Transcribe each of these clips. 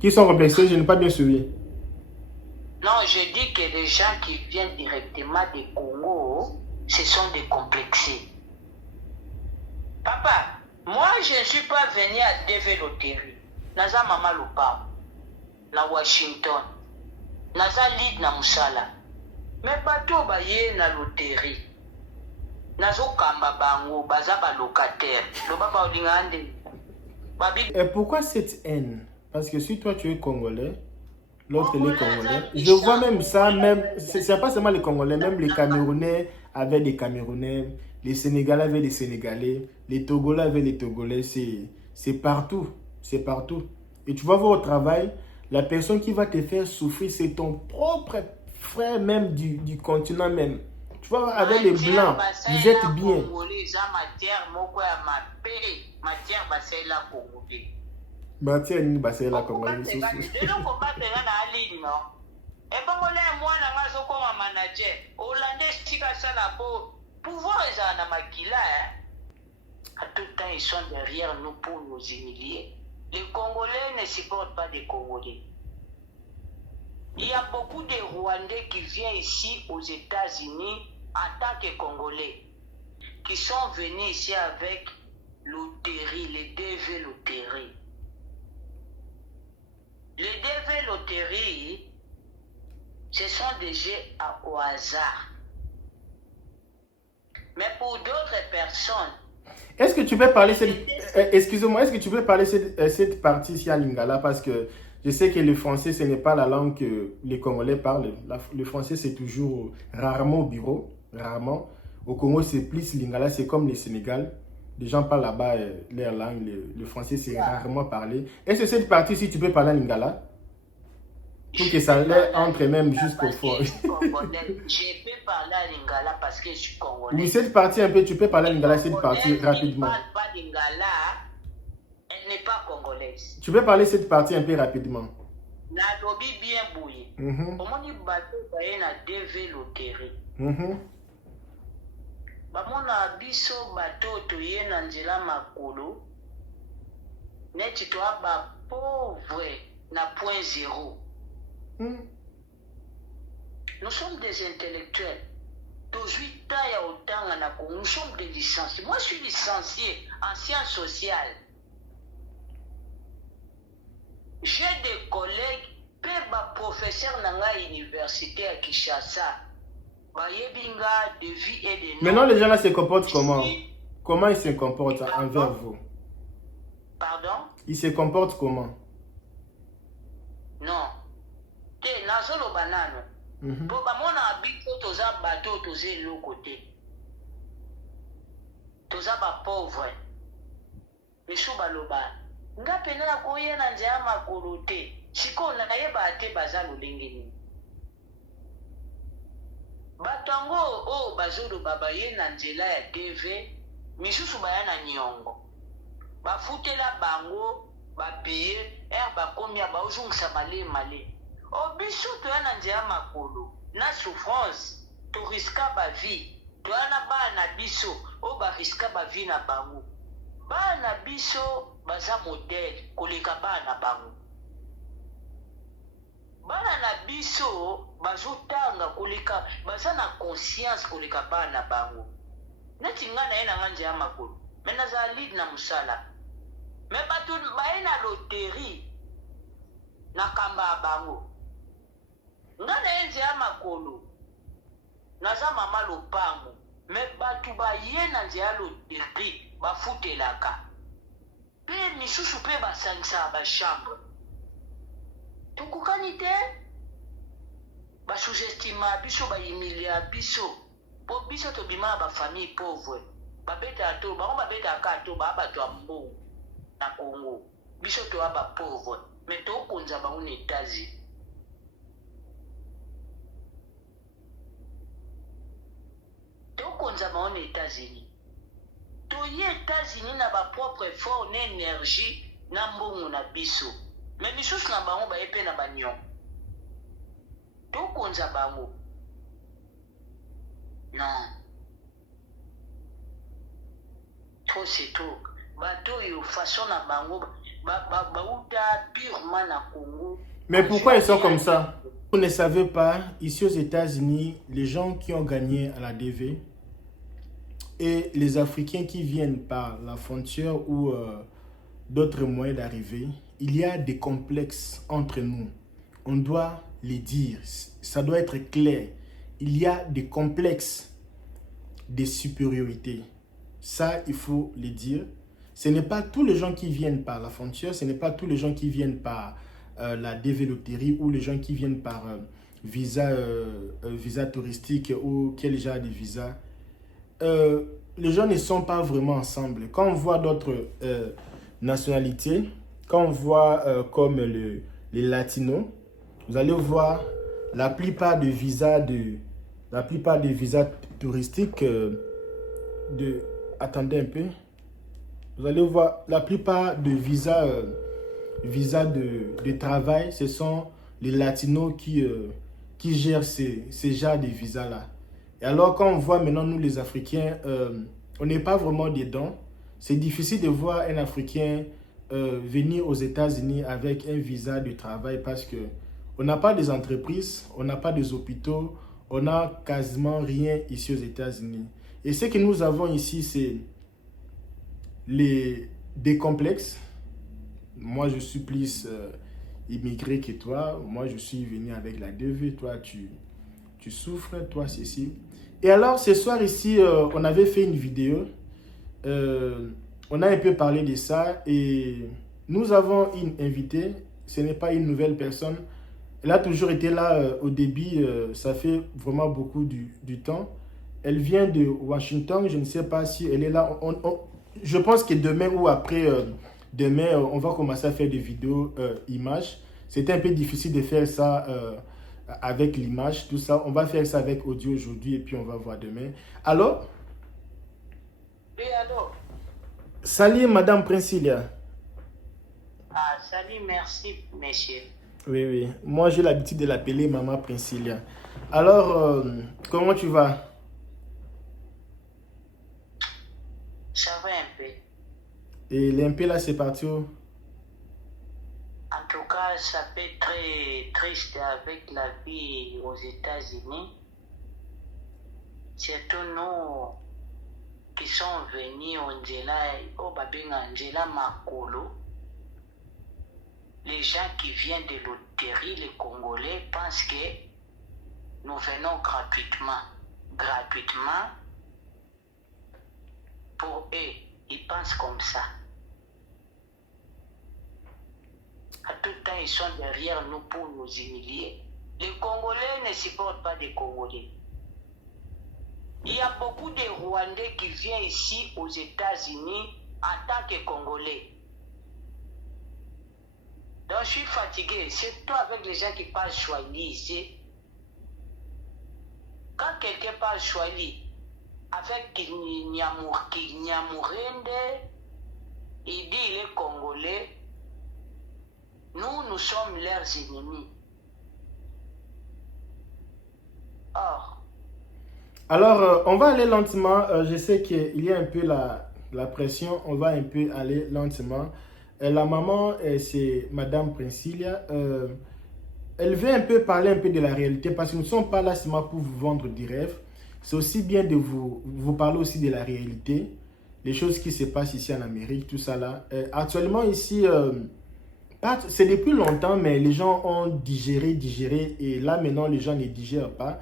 Qui sont complexés, je n'ai pas bien suivi. Non, je dis que les gens qui viennent directement du Congo, ce sont des complexés. Papa, moi je ne suis pas venu à DV Loterie. Naza Mama Lupa, na Washington. Naza lead na Musala. Mais bato baye na loterie. Nazo kamba bango, baza ba locataire. Loba ba olingande. Et pourquoi cette haine? Parce que si toi tu es Congolais, l'autre il est Congolais. Je vois même ça, même, c'est pas seulement les Congolais, même les Camerounais avec des Camerounais, les Sénégalais avec des Sénégalais, les Togolais avec les Togolais, c'est partout, c'est partout. Et tu vas voir au travail, la personne qui va te faire souffrir, c'est ton propre frère même du continent même. Tu vois, avec les Blancs, vous êtes bien. Matière ni basé la Congolais. Pouvoir na makila, à tout temps ils sont derrière nous pour nous humilier. Les Congolais ne supportent pas des Congolais. Il y a beaucoup de Rwandais qui viennent ici aux États-Unis en tant que Congolais, qui sont venus ici avec loterie, les DV loterie. Les DV loterie, ce sont des jeux au hasard. Mais pour d'autres personnes, est-ce que tu peux parler excusez-moi, est-ce que tu peux parler cette partie ici à Lingala, parce que je sais que le français ce n'est pas la langue que les Congolais parlent. Le français c'est toujours rarement au bureau, rarement. Au Congo c'est plus Lingala, c'est comme le Sénégal. Les gens parlent là-bas leur langue, le français c'est rarement parlé. Est-ce que cette partie si tu peux parler à Lingala? Pour que ça l'air entre même jusqu'au fond. Je peux parler à Lingala parce que je suis Congolais. Oui, cette partie un peu, tu peux parler à Lingala, cette partie rapidement. Elle ne parle pas Lingala, elle n'est pas congolaise. Tu peux parler cette partie un peu rapidement. Nalobi bien bouillé. Comment ni bateau baye na DV loterie. Bamona biso bateau toye na nzela makolo. Neti to ba pauvre na point zéro. Nous sommes des intellectuels. Nous sommes des licenciés. Moi, je suis licencié en sciences sociales. J'ai des collègues, des professeurs dans l'université à Kinshasa. De vie et de maintenant, les gens là se comportent comment? Comment ils se comportent envers vous? Pardon? Ils se comportent comment? Non. Te nazolo banano. Po bamona bito toza bato toze lo côté. Toza ba pauvre. Misu baloba. Nga pena ko yena nzea makolo te. Siko na yeba te baza lolenge ni. Batango o bazolo baba yena nzela ya TV, misusu bayana nyongo. Bafutela bango, bapiye, bakomia bauzungisa male. Obiso toyana nzea makolo na souffrance to riska ba vie toyana bana biso o ba riska ba vie na bango bana biso baza modèle koleka bana bango bana na biso bazotanga koleka baza na conscience koleka bana bango neti ngana yena nganje ya makolo mena za lead na musala me batu baena loterie na kamba bango ngana enze ya makolo naza mama lopango me batu baye na nze ya loterie bafutelaka pe misusu pe basangisa bachambre tokokani te basous-estima biso bayimilia biso po biso tobima bafamille pauvre babeta to bango babetaka to babato ya mbongo na Congo biso toya bapauvre me tokonza bango na États-Unis. Tokonza bango na États-Unis. Toye États-Unis na ba propre effort na énergie na mbongo na biso. Mais misusu na bango baye pe na banyon. Tokonza bango. Non. Trop c'est trop. Bato yo façon na bango purement na Congo. Mais pourquoi ils sont comme ça? Vous ne savez pas, ici aux États-Unis, les gens qui ont gagné à la DV et les Africains qui viennent par la frontière ou d'autres moyens d'arriver, il y a des complexes entre nous. On doit les dire, ça doit être clair. Il y a des complexes de supériorité. Ça, il faut le dire. Ce n'est pas tous les gens qui viennent par la frontière, ce n'est pas tous les gens qui viennent par la développerie ou les gens qui viennent par visa touristique ou quel genre de visa. Les gens ne sont pas vraiment ensemble. Quand on voit d'autres nationalités, quand on voit comme les latinos, vous allez voir la plupart des visas touristiques attendez un peu. Vous allez voir la plupart des visas de travail, ce sont les latinos qui gèrent ces genres de visas-là. Et alors, quand on voit maintenant, nous les Africains, on n'est pas vraiment dedans. C'est difficile de voir un Africain venir aux États-Unis avec un visa de travail parce que on n'a pas des entreprises, on n'a pas des hôpitaux, on n'a quasiment rien ici aux États-Unis. Et ce que nous avons ici, c'est des complexes. Moi, je suis plus immigré que toi. Moi, je suis venu avec la DV. Toi, tu souffres. Toi, ceci. Et alors, ce soir ici, on avait fait une vidéo. On a un peu parlé de ça. Et nous avons une invitée. Ce n'est pas une nouvelle personne. Elle a toujours été là au début. Ça fait vraiment beaucoup du temps. Elle vient de Washington. Je ne sais pas si elle est là. Je pense que demain ou après demain, on va commencer à faire des vidéos images. C'était un peu difficile de faire ça avec l'image, tout ça. On va faire ça avec audio aujourd'hui et puis on va voir demain. Alors? Oui, alors? Salut, Madame Princilia. Ah, salut, merci, monsieur. Oui, oui. Moi, j'ai l'habitude de l'appeler Maman Princilia. Alors, comment tu vas? Ça va un peu. Et l'MP là, c'est parti où? En tout cas, ça peut être très triste avec la vie aux États-Unis. Surtout nous qui sont venus au Angela Makolo. Les gens qui viennent de l'Otérie, les Congolais, pensent que nous venons gratuitement. Gratuitement. Pour eux, ils pensent comme ça. À tout temps, ils sont derrière nous pour nous humilier. Les Congolais ne supportent pas les Congolais. Il y a beaucoup de Rwandais qui viennent ici aux États-Unis en tant que Congolais. Donc je suis fatigué, surtout avec les gens qui parlent Swahili ici. Quand quelqu'un parle Swahili, avec Nyamurende, il dit il est Congolais. Nous sommes leurs ennemis. Or. Alors, on va aller lentement. Je sais qu'il y a un peu la pression. On va un peu aller lentement. La maman, c'est Madame Princilia. Elle veut un peu parler un peu de la réalité parce que nous ne sommes pas là seulement pour vous vendre des rêves. C'est aussi bien de vous parler aussi de la réalité, les choses qui se passent ici en Amérique, tout ça là. Actuellement ici, c'est depuis longtemps, mais les gens ont digéré, et là maintenant les gens ne digèrent pas.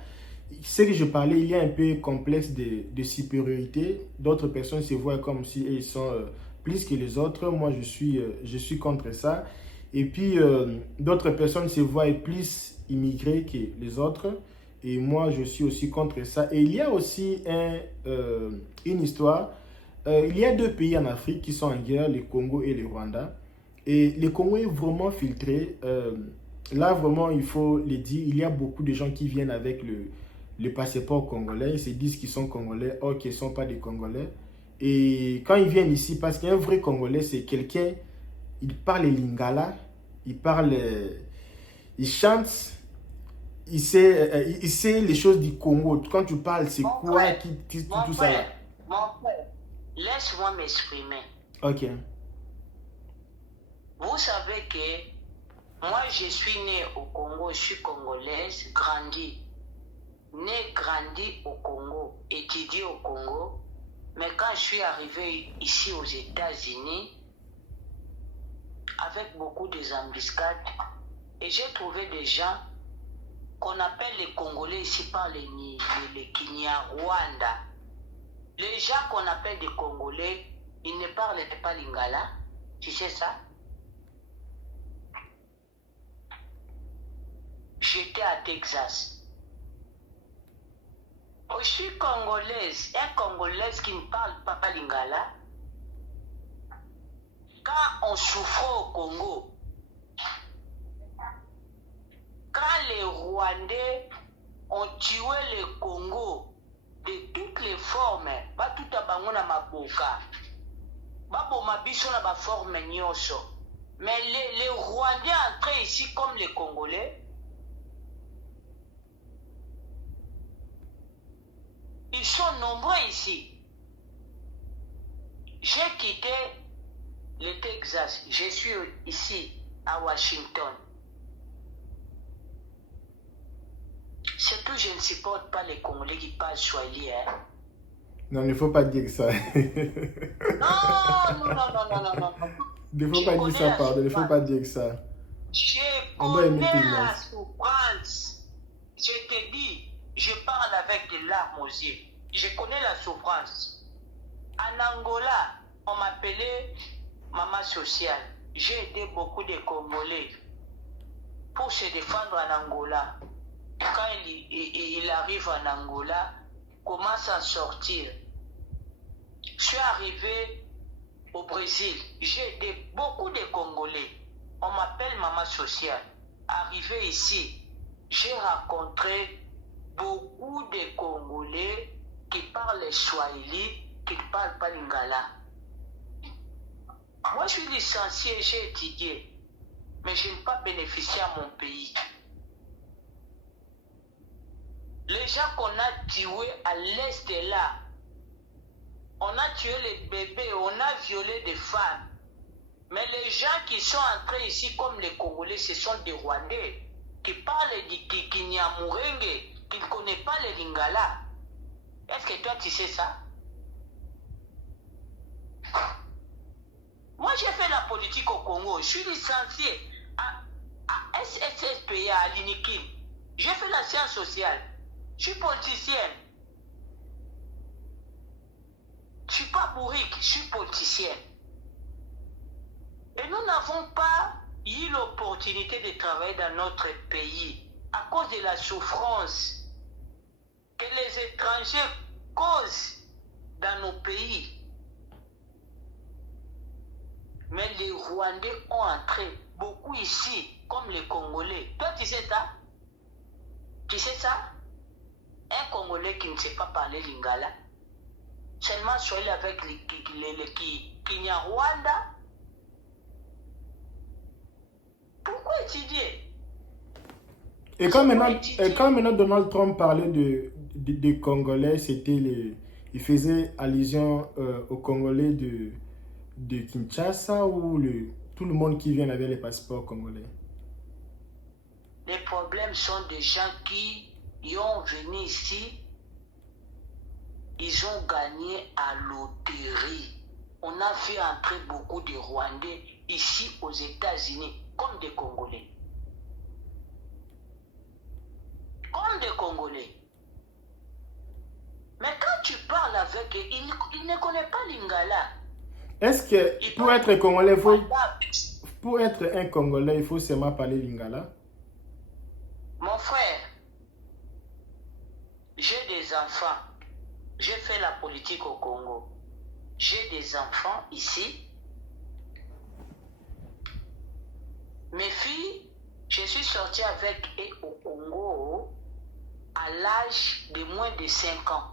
Ce que je parlais, il y a un peu complexe de supériorité. D'autres personnes se voient comme si ils sont plus que les autres. Moi, je suis contre ça. Et puis, d'autres personnes se voient plus immigrés que les autres. Et moi, je suis aussi contre ça. Et il y a aussi une histoire. Il y a deux pays en Afrique qui sont en guerre, le Congo et le Rwanda. Et le Congo est vraiment filtré. Là, vraiment, il faut le dire, il y a beaucoup de gens qui viennent avec le passeport congolais. Ils se disent qu'ils sont congolais, or qu'ils ne sont pas des Congolais. Et quand ils viennent ici, parce qu'un vrai Congolais, c'est quelqu'un, il parle lingala, il chante, il sait les choses du Congo. Quand tu parles, c'est quoi tout ça là? Mon frère, laisse-moi m'exprimer. Ok. Vous savez que moi, je suis née au Congo, je suis congolaise, grandi. Née, grandi au Congo, étudiée au Congo. Mais quand je suis arrivée ici aux États-Unis, avec beaucoup d'embuscades, et j'ai trouvé des gens qu'on appelle les Congolais ici par les Kinyarwanda. Les gens qu'on appelle des Congolais, ils ne parlent pas lingala. Tu sais ça? J'étais à Texas. Je suis congolaise, un Congolaise qui ne parle pas lingala. Quand on souffrait au Congo, quand les Rwandais ont tué le Congo de toutes les formes, pas tout à bangona maboka, pas pour ma biso na ba forme nyoso. Mais les Rwandais entrés ici comme les Congolais, ils sont nombreux ici. J'ai quitté le Texas, je suis ici à Washington. C'est que je ne supporte pas les Congolais qui parlent Swahili. Hein. Non, il ne faut pas dire ça. Non. Il ne faut pas dire ça, pardon. Il ne faut pas dire ça. Je connais la souffrance. Je te dis, je parle avec des larmes aux yeux. Je connais la souffrance. En Angola, on m'appelait maman sociale. J'ai aidé beaucoup de Congolais pour se défendre en Angola. Quand il arrive en Angola, comment s'en sortir? Je suis arrivé au Brésil, j'ai aidé beaucoup de Congolais. On m'appelle maman sociale. Arrivé ici, j'ai rencontré beaucoup de Congolais qui parlent Swahili, qui ne parlent pas lingala. Moi, je suis licencié, j'ai étudié, mais je n'ai pas bénéficié à mon pays. Les gens qu'on a tués à l'est de là, on a tué les bébés, on a violé des femmes. Mais les gens qui sont entrés ici comme les Congolais, ce sont des Rwandais qui parlent du Kinyamurenge, qui ne connaissent pas les Lingala. Est-ce que toi tu sais ça? Moi j'ai fait la politique au Congo, je suis licencié à SSSPA, à l'INIKIM. J'ai fait la science sociale. Je suis politicienne. Je ne suis pas bourrique, je suis politicienne. Et nous n'avons pas eu l'opportunité de travailler dans notre pays à cause de la souffrance que les étrangers causent dans nos pays. Mais les Rwandais ont entré beaucoup ici, comme les Congolais. Toi, tu sais ça? Tu sais ça? Un Congolais qui ne sait pas parler lingala, seulement soyez avec les Kinyarwanda. Pourquoi étudier? Et quand maintenant Donald Trump parlait de Congolais, il faisait allusion aux Congolais de Kinshasa ou tout le monde qui vient avec les passeports congolais? Les problèmes sont des gens qui ont venu ici, ils ont gagné à loterie. On a fait entrer beaucoup de Rwandais ici aux États-Unis comme des Congolais. Comme des Congolais. Mais quand tu parles avec eux, ils ne connaissent pas Lingala. Est-ce que pour être Congolais, pour être un Congolais, il faut seulement parler Lingala? Mon frère, j'ai des enfants. J'ai fait la politique au Congo. J'ai des enfants ici. Mes filles, je suis sorti avec eux au Congo à l'âge de moins de 5 ans.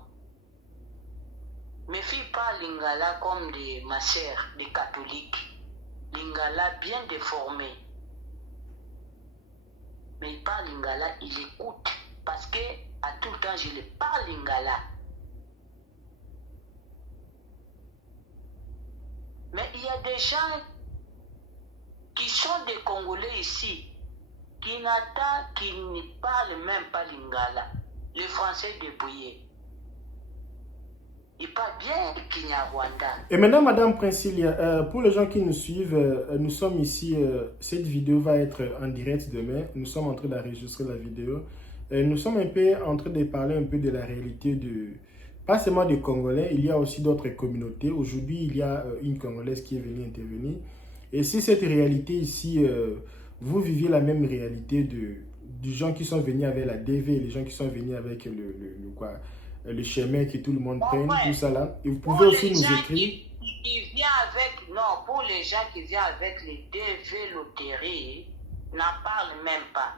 Mes filles parlent Lingala comme ma sœur, des catholiques. Lingala bien déformé. Mais ils parlent Lingala, ils écoutent. Parce que à tout le temps, je les parle Lingala. Mais il y a des gens qui sont des Congolais ici, qui n'attendent, qui ne parlent même pas lingala, les Français débrouillés. Ils parlent bien Kinyarwanda. Et maintenant, Madame Princilia, pour les gens qui nous suivent, nous sommes ici, cette vidéo va être en direct demain. Nous sommes en train d'enregistrer la vidéo. Nous sommes un peu en train de parler un peu de la réalité pas seulement des Congolais, il y a aussi d'autres communautés. Aujourd'hui, il y a une Congolaise qui est venue intervenir. Et si cette réalité ici, vous viviez la même réalité des gens qui sont venus avec la DV, les gens qui sont venus avec le chemin que tout le monde prenne, tout ça là. Et vous pouvez aussi nous écrire. Qui vient avec, non, pour les gens qui viennent avec les DV loteries, n'en parlent même pas.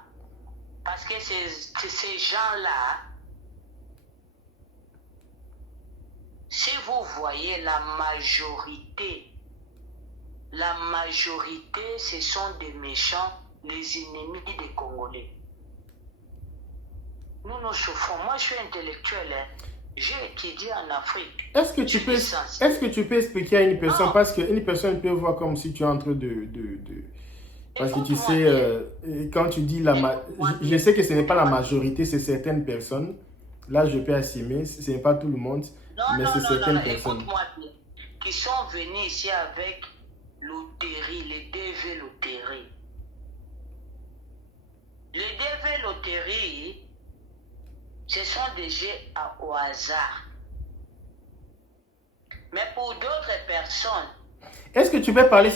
Parce que ces gens-là, si vous voyez la majorité, ce sont des méchants, les ennemis des Congolais. Nous souffrons. Moi, je suis intellectuel. J'ai étudié en Afrique. Est-ce que tu peux expliquer à une personne, parce qu'une personne peut voir comme si tu es en train parce que tu sais, quand tu dis je sais que ce n'est pas la majorité, c'est certaines personnes. Là, je peux assumer, ce n'est pas tout le monde, mais c'est certaines personnes. Écoute-moi bien. Qui sont venus ici avec loterie, les DV loterie. Les DV loterie, ce sont des jeux au hasard. Mais pour d'autres personnes... Est-ce que tu peux parler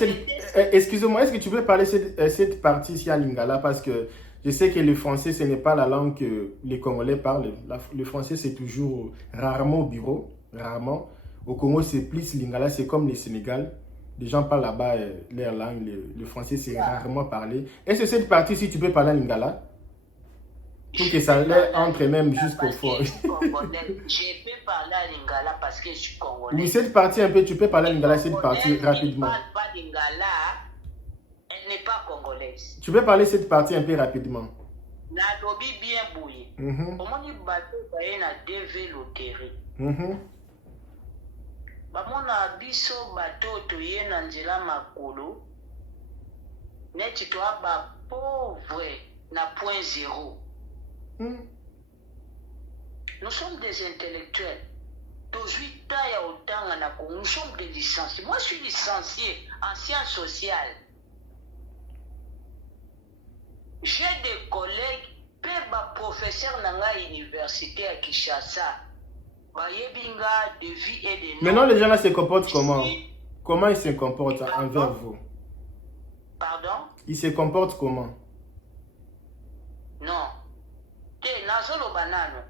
excusez-moi, est-ce que tu peux parler cette partie ici à Lingala, parce que je sais que le français, ce n'est pas la langue que les Congolais parlent. Le français, c'est toujours rarement au bureau, rarement. Au Congo, c'est plus Lingala, c'est comme le Sénégal. Les gens parlent là-bas leur langue, le français, c'est rarement parlé. Est-ce que cette partie, si tu peux parler à Lingala? Pour que ça entre même jusqu'au fond. Je peux parler à Lingala parce que je suis congolais. Oui, cette partie un peu, tu peux parler à Lingala, cette partie rapidement. Elle ne parle pas Lingala, elle n'est pas congolaise. Tu peux parler cette partie un peu rapidement. Na lobi bien bouillé. Comment ni bateau baye na DV loterie. Bamona biso bateau toye na nzela makolo. Neti toa ba pauvre na point zéro. Nous sommes des intellectuels. Nous sommes des licenciés. Moi, je suis licencié en sciences sociales. J'ai des collègues, professeurs dans l'université à Kinshasa. De vie et de maintenant, les gens là se comportent comment? Comment ils se comportent envers vous? Pardon? Ils se comportent comment? Non. Nazolo banano.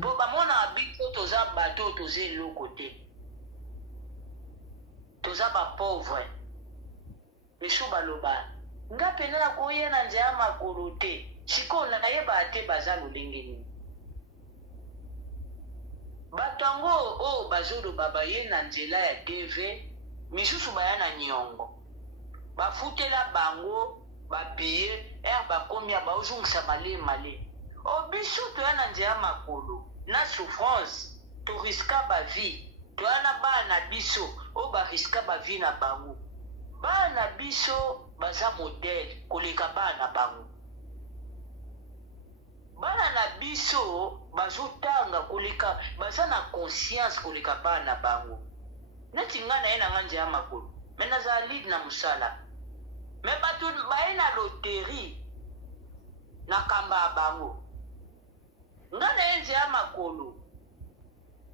Pour bamona bito toza bateau toza eloko te. Toza ba pauvre. Misu baloba. Nga pena na koye na nzela makolo te. Siko na yeba te baza lolenge nini. Batango o bazolo baba ye na nzela ya DV, misusu baya na nyongo. Bafutela bango, babiye, bakomi ba ozungisa male. Obiso toyana nzela makolo na souffrance to riska ba vie toyana bana biso o ba riska ba vie na bango bana biso baza modèle koleka bana bango bana na biso bazotanga koleka baza na conscience koleka bana bango neti ngana ena nganje ya makolo mena za lead na musala me batu baena loterie na kamba bango ngana enze ya makolo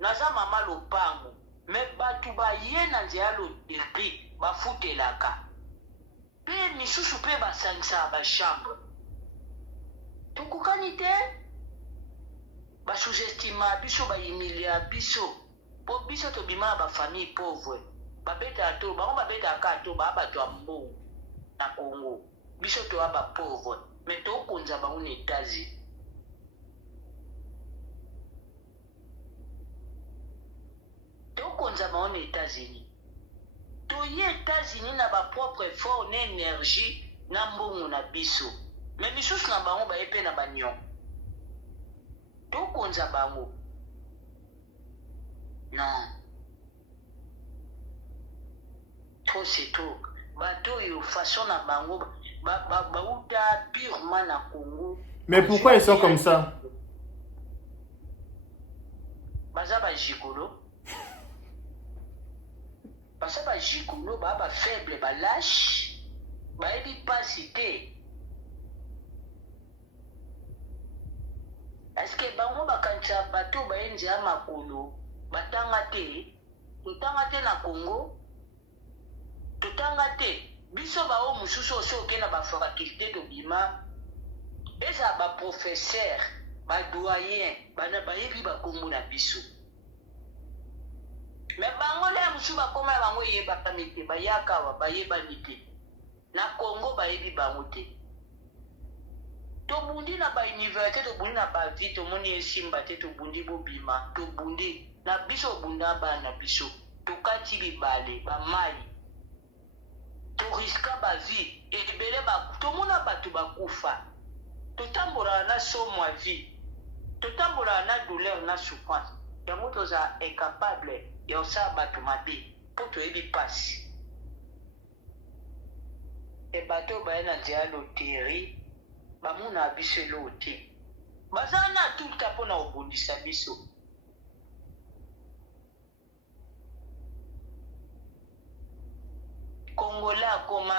naza mama lopango me batu baye na nze ya loterie bafutelaka pe misusu pe basangisa bachambre tokokani te basous-estima biso bahumilia biso po biso tobima bafamille pauvre babeta to bango babetaka to babato ya mbongo na Congo biso toya bapauvre me tokonza bango na États-Unis. Tokonza bango na États-Unis. Toye États-Unis na ba propre effort na énergie na mbongo na biso. Mais misusu na bango baye pe na banyon. Tokonza bango. Non. Trop c'est trop. bato yo façon na bango bauta purement na Congo. Mais pourquoi ils sont comme ça? Baza ba gigolo. Baza ba gigolo, ba faible, ba lâche. Ba ebi pas cité. Est-ce que bango bakancha bato ba enzi ya makolo batanga te? Totanga te na Congo? Totanga te. Biso ba o mususu oso ke na ba faculté de bima. Eza ba professeur, ba doyen, bana ba yebi ba Congo na biso. Mais bango le mususu ba koma bango yeba kamete ba yakawa ba yeba nite. Na Congo ba yebi bango te. To bundi na ba université, to bundi na ba vie, to moni esimba te, to bundi bo bima, to bundi na biso bunda ba na biso. To kati bibale ba mai. To riska ba vie et bele ba to mona batu ba kufa. To tambola na somo à vie. To tambola na douleur na souffrance. Yango toza incapable ya osa batu mabe po to ebi passe. E bato ba na dia loterie ba mona biso lote. Bazana tout tapo na obundisa biso. Congolais comme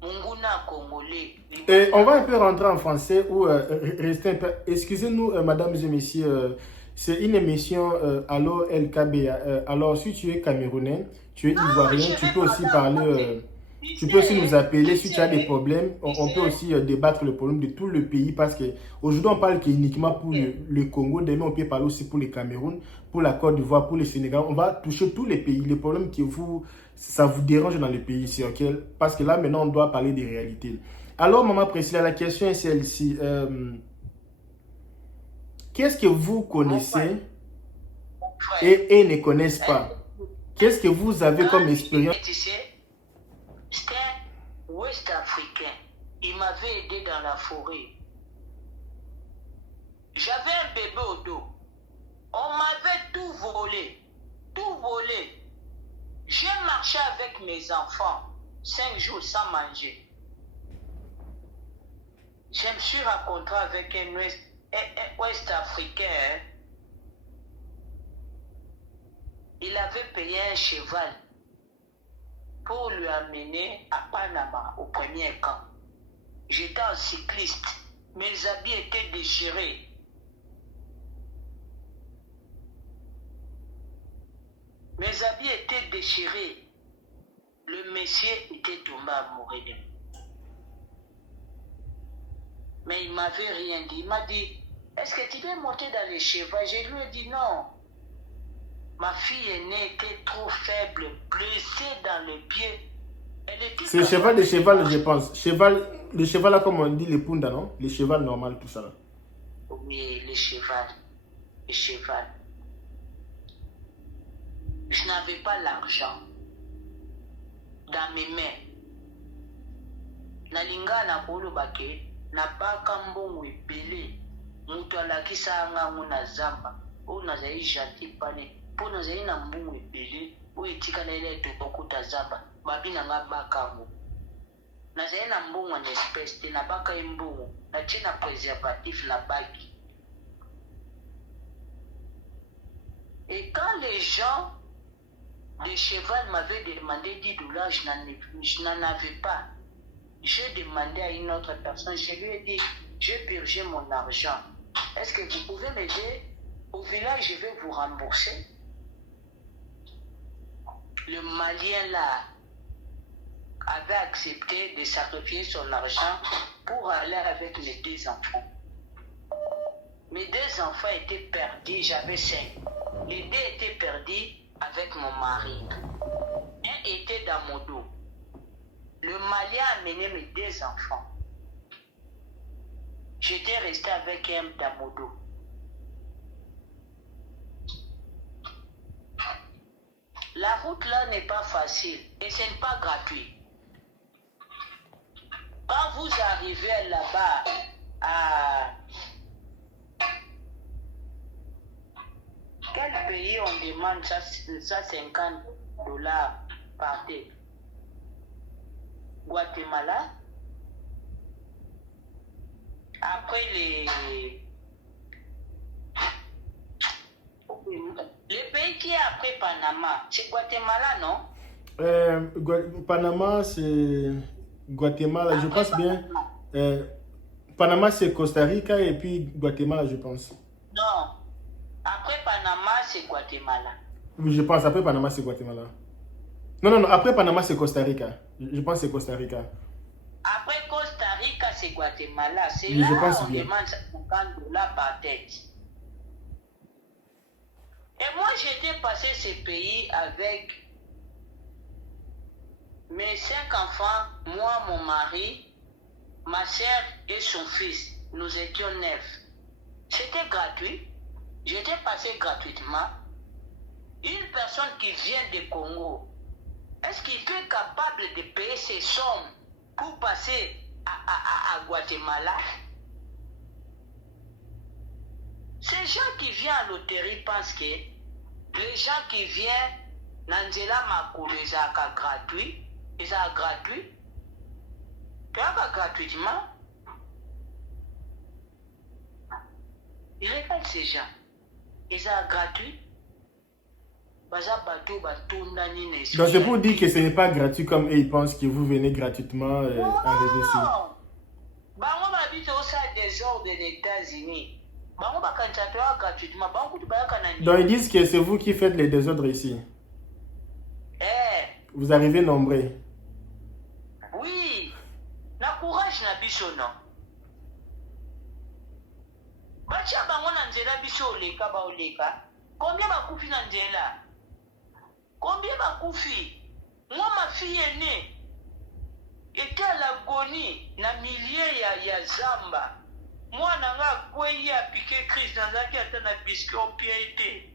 Munguna Congolais. Et on va un peu rentrer en français ou rester un peu. Excusez-nous, mesdames et messieurs, c'est une émission Allo LKB. Alors, si tu es camerounais, tu es ivoirien, tu peux aussi parler. Tu peux aussi nous appeler si tu as des problèmes. On peut aussi débattre le problème de tout le pays parce qu'aujourd'hui, on parle uniquement pour le Congo. Demain, on peut parler aussi pour le Cameroun, pour la Côte d'Ivoire, pour le Sénégal. On va toucher tous les pays. Les problèmes qui ça vous dérange dans le pays ici, ok? Parce que là, maintenant, on doit parler des réalités. Alors, Maman Priscilla, la question est celle-ci. Qu'est-ce que vous connaissez et ne connaissent pas? Qu'est-ce que vous avez comme expérience? C'était un Ouest africain. Il m'avait aidé dans la forêt. J'avais un bébé au dos. On m'avait tout volé. Tout volé. J'ai marché avec mes enfants 5 jours sans manger. Je me suis rencontré avec un Ouest africain. Il avait payé un cheval pour lui amener à Panama au premier camp. J'étais un cycliste. Mes habits étaient déchirés. Mes habits étaient déchirés. Le monsieur était tombé amoureux de moi. Mais il ne m'avait rien dit. Il m'a dit, est-ce que tu veux monter dans les chevaux? Je lui ai dit non. Ma fille aînée était trop faible, blessée dans les pieds. C'est le cheval de cheval, je pense. Le cheval là, comme on dit, le punda, non? Le cheval normal, tout ça là. Oui, le cheval. Le cheval. Je n'avais pas l'argent dans mes mains. Nalinga na kolo bake, na baka mbongo ebele. Mutu alakisa ngango na zamba. O nazali gentil pane. Po nazali na mbongo ebele. O etikala ile tokokuta zamba. Babi na nga baka ngo. Nazali na mbongo en espèce te na baka mbongo. Na tie na préservatif na baki. Et quand les gens de cheval m'avaient demandé 10 $, je n'en avais pas. J'ai demandé à une autre personne, je lui ai dit, j'ai purgé mon argent. Est-ce que vous pouvez m'aider? Au village, je vais vous rembourser. Le Malien là avait accepté de sacrifier son argent pour aller avec mes 2 enfants. Mes 2 enfants étaient perdus, j'avais 5. Les 2 étaient perdus avec mon mari. Un était dans mon dos. Le Malien a mené mes 2 enfants. J'étais resté avec un dans mon dos. La route là n'est pas facile et ce n'est pas gratuit. Quand vous arrivez là-bas à quel pays on demande ça $50 par tête? Guatemala. Après le pays qui est après Panama, c'est Guatemala, non? Panama, c'est Guatemala, Après je pense bien. Panama, c'est Costa Rica et puis Guatemala, je pense. Non. Après Panama, c'est Guatemala. Oui, je pense. Après Panama, c'est Guatemala. Non. Après Panama, c'est Costa Rica. Je pense que c'est Costa Rica. Après Costa Rica, c'est Guatemala. C'est Oui, là je pense on bien. demande 50 $ par tête. Et moi, j'étais passé ces pays avec mes 5 enfants, moi, mon mari, ma soeur et son fils. Nous étions 9. C'était gratuit. J'étais passé gratuitement. Une personne qui vient du Congo, est-ce qu'il est capable de payer ces sommes pour passer à Guatemala? Ces gens qui viennent à loterie pensent que les gens qui viennent Nanzela Makulu, ils ont gratuit, gratuitement. Ils regardent ces gens. Ils ont gratuit. Donc c'est pour dire que ce n'est pas gratuit comme eux ils pensent que vous venez gratuitement arriver ici. Bango babite au sein des ordres des États-Unis. Bango bakantato gratuitement. Bango donc ils disent que c'est vous qui faites les désordres ici. Vous arrivez nombreux. Oui. Na courage na biso non. Bacha bango na nzela biso oleka ba oleka. Combien bakufi na nzela? Combien bakufi? Moi ma fille est née. Était à l'agonie na milliers ya zamba. Moi nanga kweye a piqué Christ dans la qui atteint na biscuit au pied.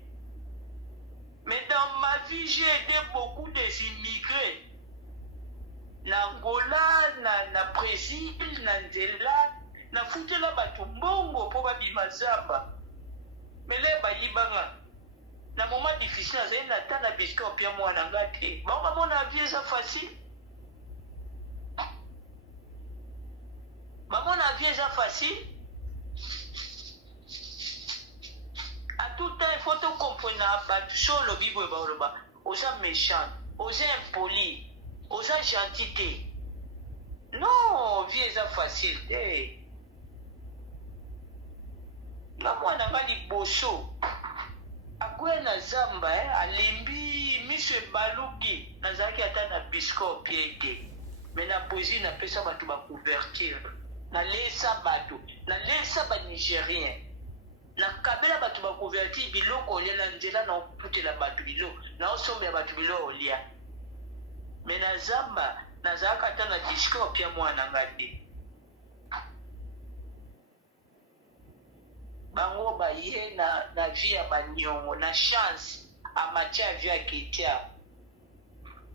Mais dans ma vie, j'ai aidé beaucoup des immigrés. Na Angola, na Brésil, na Nzela, na futela batu mbongo po babima zamba. Mais là bayibanga. Na moment difficile, j'ai na tana biscuit au pied moi na ngate. Ba maman na vie ça facile. Maman na vie ça facile. À tout temps, il faut te comprendre, sur le Bible, aux gens méchants, aux gens impolis, aux gens gentils. Non, vie est facile. La moi, n'a pas dit bosso. À quoi na zamba, à limbi, monsieur Balouki, n'a zaki ata na bisco pied. Mais na poésie n'a pas ça, tu vas couvertir. Na laissa bateau, na laissa ba Nigérien. Na kabela batu ba converti biloko olia na nzela na oputela batu bilo na osombe batu bilo olia mais na zamba na zaka ta na disco pia mwana ngati bango ba ye na vie ya banyongo na chance a matia vie ya kitia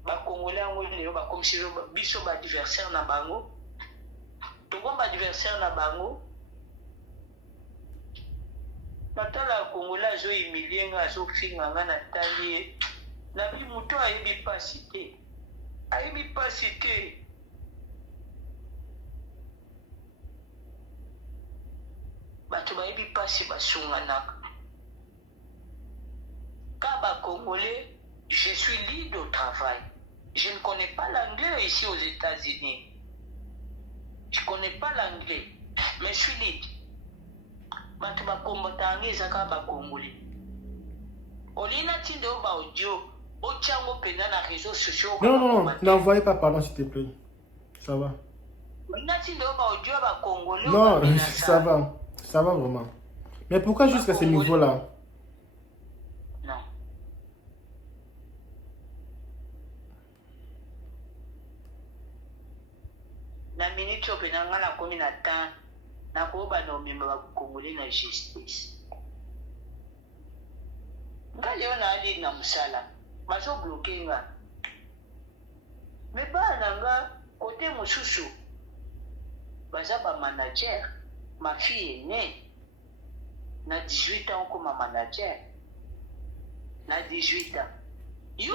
ba congolais ngo leo ba comme si biso ba adversaire na bango to ba adversaire na bango. Natala Kongola zo imilienga zo finga na tali na bi muto ayebi pasite bato bayebi pasi basunganaka ka ba Congolais. Je suis libre au travail. Je ne connais pas l'anglais ici aux États-Unis. Je connais pas l'anglais, mais je suis libre. Bato bakombotange ezaka bakongoli olina tinde oba audio ochango pena na réseaux sociaux. Non, n'envoyez pas, pardon, s'il te plaît. Ça va. Olina tinde oba audio bakongoli. Non, ça va vraiment. Mais pourquoi jusqu'à ce niveau-là? Non. Na minute opena ngana komi na temps. Nakoba na omemba bakongoli na justice. Nga leo na ali na musala bazo bloquer nga. Me bana nga côté mosusu baza ba manager. Ma fille est née na 18 ans comme manager. Na 18 ans.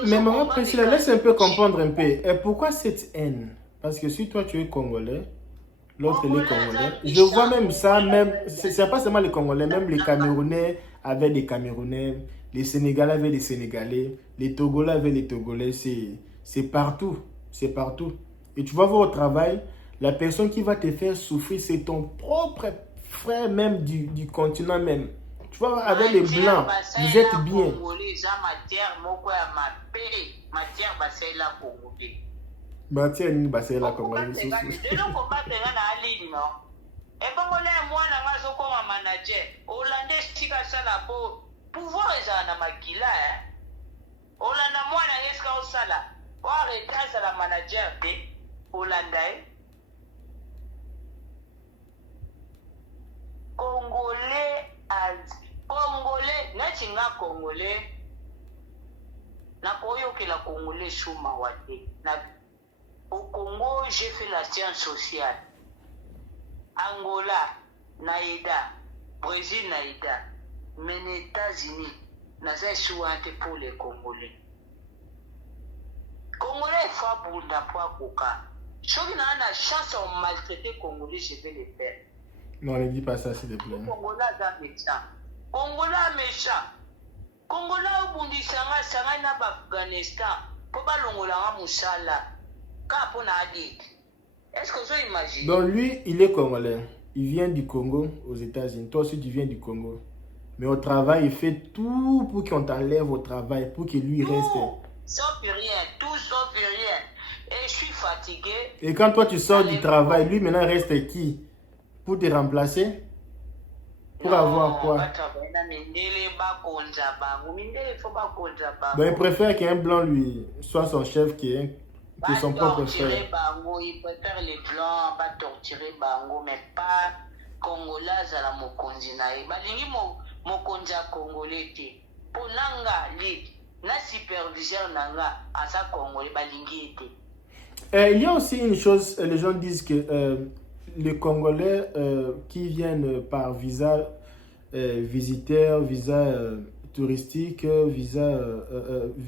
Mais maman Priscilla, laisse un peu comprendre un peu. Et pourquoi cette haine? Parce que si toi tu es congolais, l'autre il est congolais. Je vois même ça, même, c'est pas seulement les Congolais, même les Camerounais avec des Camerounais, les Sénégalais avec des Sénégalais, les Togolais avec les Togolais, c'est partout, c'est partout. Et tu vas voir au travail, la personne qui va te faire souffrir, c'est ton propre frère même du continent même. Tu vois, avec les Blancs, vous êtes bien. Matière ni basé la Congolais. ebongole mwana nga azokoma manager olanda esika sala po pouvoir ezala na makila olanda mwana esika osala oarrete azala manager te olanda ye congolais neti nga congolais nakoyokela congolais shuma wa te au Congo j'ai fait la science sociale. Angola, Naïda, Brésil, Naïda, mais les États-Unis, nous échoué pour les Congolais. Congolais, il faut bunda pour Koka. Si on a la chance de maltraiter les Congolais, je vais les faire. Non, ne dis pas ça, s'il te plaît. Congolais, c'est méchant. Congolais, méchant. Congolais, au bundi, ça n'a pas Afghanistan. Pour pas l'ongola, Moussala. Quand on a dit. Est-ce que tu imagines? Donc lui, il est congolais. Il vient du Congo aux États-Unis. Toi aussi, tu viens du Congo. Mais au travail, il fait tout pour qu'on t'enlève au travail, pour que lui reste. Sauf rien, tout sauf rien. Et je suis fatigué. Et quand toi, tu sors du travail, lui, maintenant, reste qui? Pour te remplacer? Pour non, avoir quoi? Donc il préfère qu'un blanc, lui, soit son chef que son propre frère. Il préfère les blancs, pas torturer bango, mais pas congolais à la mokonzi nae. Balingi mokonzi a congolais te. Pour nanga lit, na superviseur nanga à sa congolais balingi te. Il y a aussi une chose, les gens disent que les Congolais qui viennent par visa visiteur, visa touristique,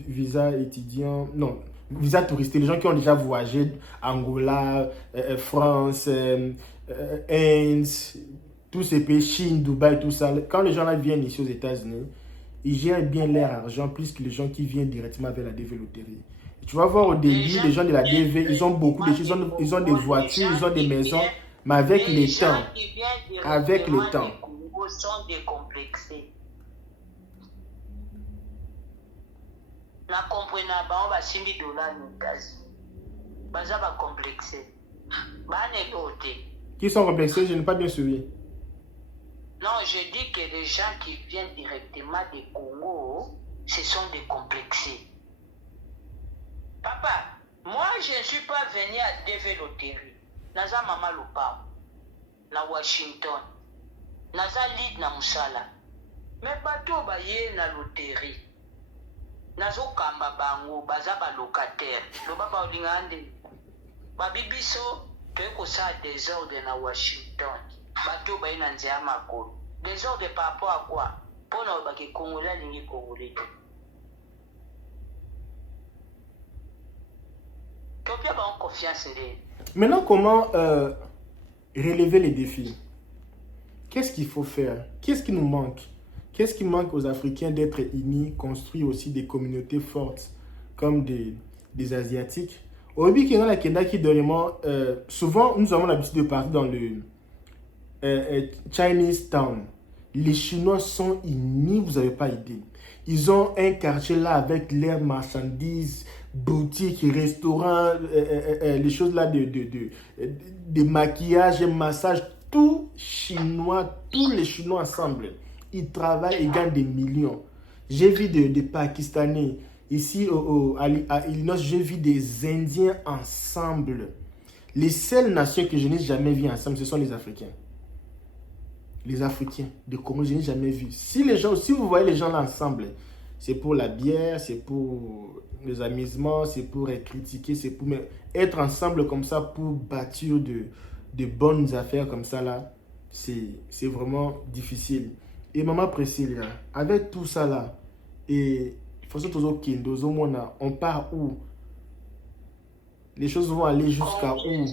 visa étudiant, non. Visa touristique, les gens qui ont déjà voyagé Angola, France, Inde, tous ces pays, Chine, Dubaï, tout ça. Quand les gens là viennent ici aux États-Unis, ils gèrent bien leur argent plus que les gens qui viennent directement vers la DV loterie. Et tu vas voir au début, les gens de la DV, ils ont beaucoup de choses, ils ont des voitures, ils ont des maisons, mais avec le temps, avec le temps. Sont décomplexés. Na comprena ba on va $100 aux États-Unis. Baza ba complexé. Ba négoté. Qui sont complexés, je n'ai pas bien suivi. Non, je dis que les gens qui viennent directement du Congo, ce sont des complexés. Papa, moi je ne suis pas venu à DV Loterie. Naza mama Lupao. Na Washington. Naza lead na musala. Mais bato baye na loterie. Nazo kamba bango baza ba locataire. Loba ba olingande. Babibiso peko sa désordre na Washington. Bato baye na nzea makolo. Désordre par rapport à quoi? Pour na ba ke Congolais lingi Congolais. Topia ba en confiance les. Maintenant comment relever les défis? Qu'est-ce qu'il faut faire? Qu'est-ce qui nous manque? Qu'est-ce qui manque aux Africains d'être unis, construire aussi des communautés fortes comme des Asiatiques? Au début, qu'il y a la Kenda qui souvent nous avons l'habitude de partir dans le Chinese Town. Les Chinois sont unis, vous n'avez pas idée. Ils ont un quartier là avec leurs marchandises, boutiques, restaurants, les choses là de maquillage, massage. Tous les Chinois ensemble, ils travaillent et gagnent des millions. J'ai vu des Pakistanais, ici à Illinois, j'ai vu des Indiens ensemble. Les seules nations que je n'ai jamais vues ensemble, ce sont les Africains. Les Africains de Congo, je n'ai jamais vu. Si vous voyez les gens là ensemble, c'est pour la bière, c'est pour les amusements, c'est pour être critiqué, c'est pour être ensemble comme ça pour bâtir de bonnes affaires comme ça là, c'est vraiment difficile. Et maman Priscilla, avec tout ça là, et on part où? les choses vont aller jusqu'à où?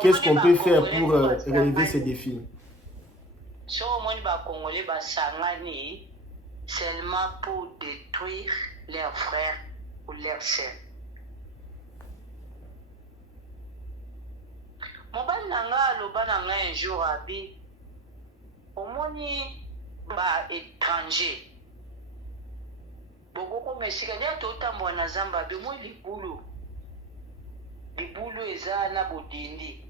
Qu'est-ce qu'on peut faire pour relever ces défis? Si au moins les Congolais basangani seulement pour détruire leurs frères ou leurs sœurs. Mobali nanga loba nanga un jour abi omoni ba étranger boko ko mesika dia totambo na zamba be mo libulu eza na bodindi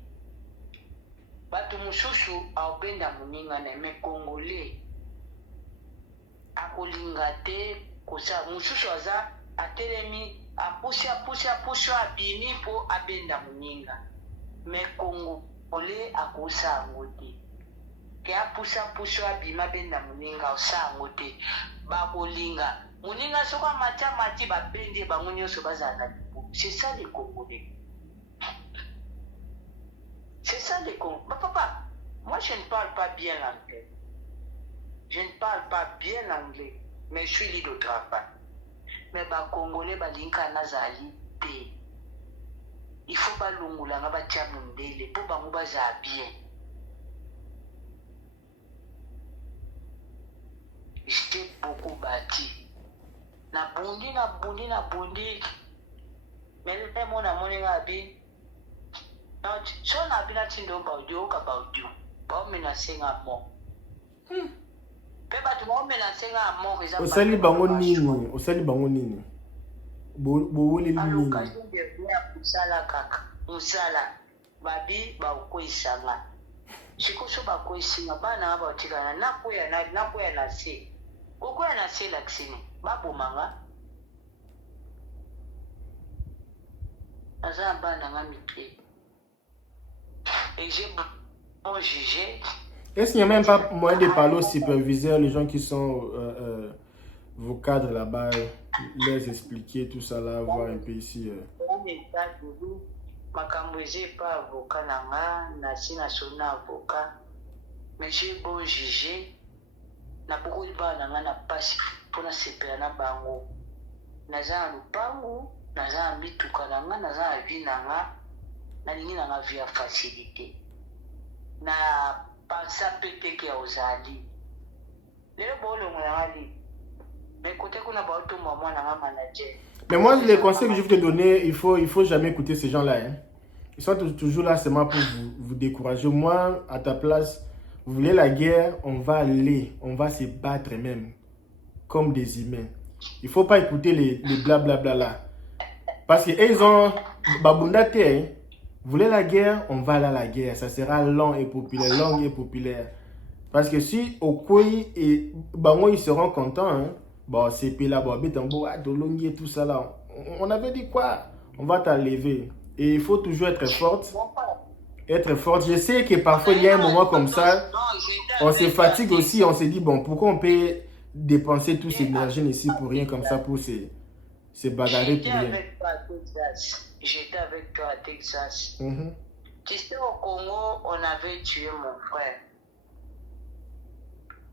batu mususu aopenda muninga na me Congolais akolinga te kosa mususu aza atelemi apusha abini po abenda muninga me Congolais akosa ngoti ke apusha abima benda muninga osa ngoti bakolinga muninga soka mati babende bango nyonso bazala c'est ça les Congolais. C'est ça les Congolais. Papa, moi je ne parle pas bien l'anglais. Je ne parle pas bien l'anglais, mais je suis libre de travail. Mais les Congolais, balinka nazali te. Il faut pas l'ongula nga batia mundele pour bango baza bien. J'ai beaucoup bâti. Na bondi. Mais le mon amoni ngabi. So na bina tindo baudio ka baudio. Ba menacenga mo. Peba tu mo menacenga mo eza. Osali bango nini? Bowuli nini? Allocation de bien kusala kaka. Musala babi ba ukoisanga. Shikoso ba koisinga bana ba otikana nakoya na se. Kokoya na se laksini. Babu manga. Azamba nanga mike. Et j'ai bon jugé. Est-ce qu'il n'y a même pas moyen de parler aux superviseurs, les gens qui sont vos cadres là-bas, les expliquer tout ça là, voir un peu ici. Makambouze pas avocat nanga, nasi national avocat, mais j'ai bon jugé. Na beaucoup de gens nanga na passe pour na sepela na bango. Naza lupangu, naza mituka nanga, naza vie nanga. Na lingi nanga via facilité na pensa peut-être que ozali lelo bolo ngali mais côté kuna ba auto maman na manager. Mais moi les conseils que je vais te donner, il faut jamais écouter ces gens-là hein. Ils sont toujours là seulement pour vous décourager. Moi à ta place, vous voulez la guerre, on va se battre même comme des humains. Il faut pas écouter les blablabla là parce que ils ont babunda te. Vous voulez la guerre, on va aller à la guerre. Ça sera long et populaire. Parce que si Okoyi et Bango ils seront contents, hein, bon, c'est puis là, bon, Dolongi et tout ça là. On avait dit quoi? On va t'enlever. Et il faut toujours être forte. Je sais que parfois il y a un moment comme ça, on se fatigue aussi, on se dit, bon, pourquoi on peut dépenser toute cette énergie ici pour rien comme ça, pour se bagarrer pour rien. J'étais avec toi à Texas. Tu sais, au Congo, on avait tué mon frère.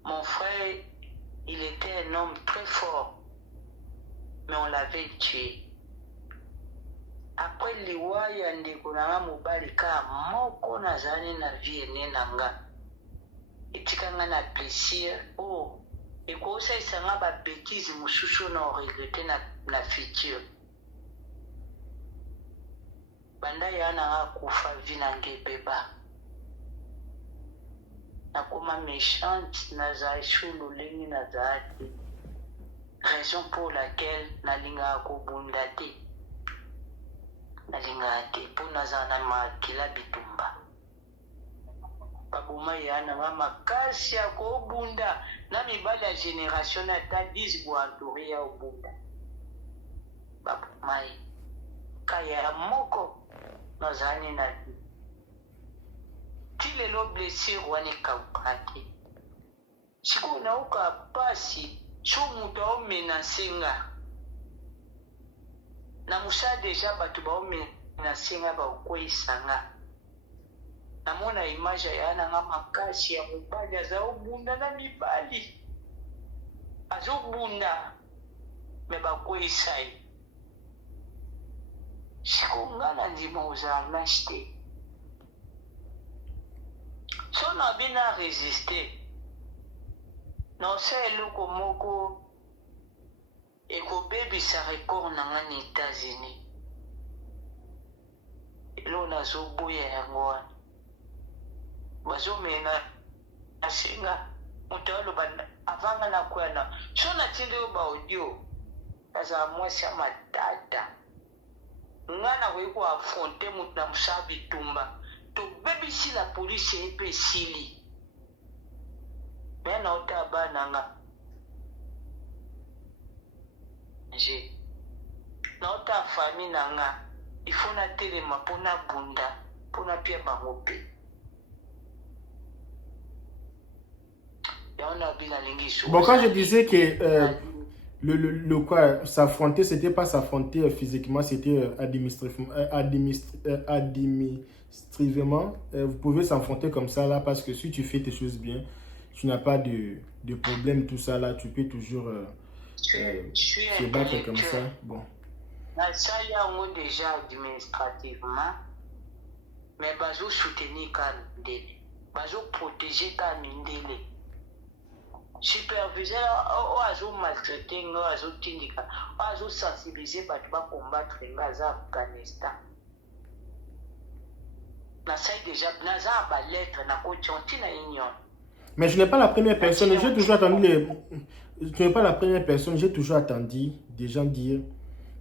Mon frère, il était un homme très fort, mais on l'avait tué. Après, les Wayande, on a mobali ka moko nazani na vie nanga. Etikanga na plaisir. Oh, et quoi ça, ça n'a pas bêtise, moussouchou na regretté na future. Banda yana kufa vina ngebeba nakoma méchante naza shulu lengi nazati raison pour laquelle nalinga kobunda te pour naza na makila bitumba babuma yana nga makasi ya kobunda na mibali ya génération na ta 10 boantori ya obunda babuma kaya moko nazani na tile lo blessure wani kaukati siku nauka pasi chomuto omenasenga na musa deja batu ba omenasenga ba okweisanga namona image ya nanga makasi ya mobali aza obunda na mibali azobunda me bakweisai sikungana ndima ozala lâche te so na bina résister na osala eloko moko ekobebisa record na nga na États-Unis elo nazoboya yango wana bazomena asenga moto aloba avanga na kwena so natindi yo baaudio azala mwasi ya matata nga nakoki koafronte moto na mosala bitumba tobebisi la polisi epe esili me naota bana nga je naota fami na nga ifo natelema mpo nabunda mpo napia bango mpe bon, quand je disais que le quoi, s'affronter, c'était pas s'affronter physiquement, c'était administrativement. Vous pouvez s'affronter comme ça là, parce que si tu fais tes choses bien, tu n'as pas de problème, tout ça là, tu peux toujours se battre comme ça. Bon. Ça y a déjà administrativement, mais bazo soutenir quand ndele, bazo protéger quand ndele. Superviseur oazo maltraiter ngo azo tindika oazo sensibiliser bato ba combattre ngaza Afghanistan na sai déjà naza ba lettre na ko tiontina union. Mais je n'ai pas la première personne, j'ai toujours attendu tu n'es pas la première personne, j'ai toujours attendu des gens dire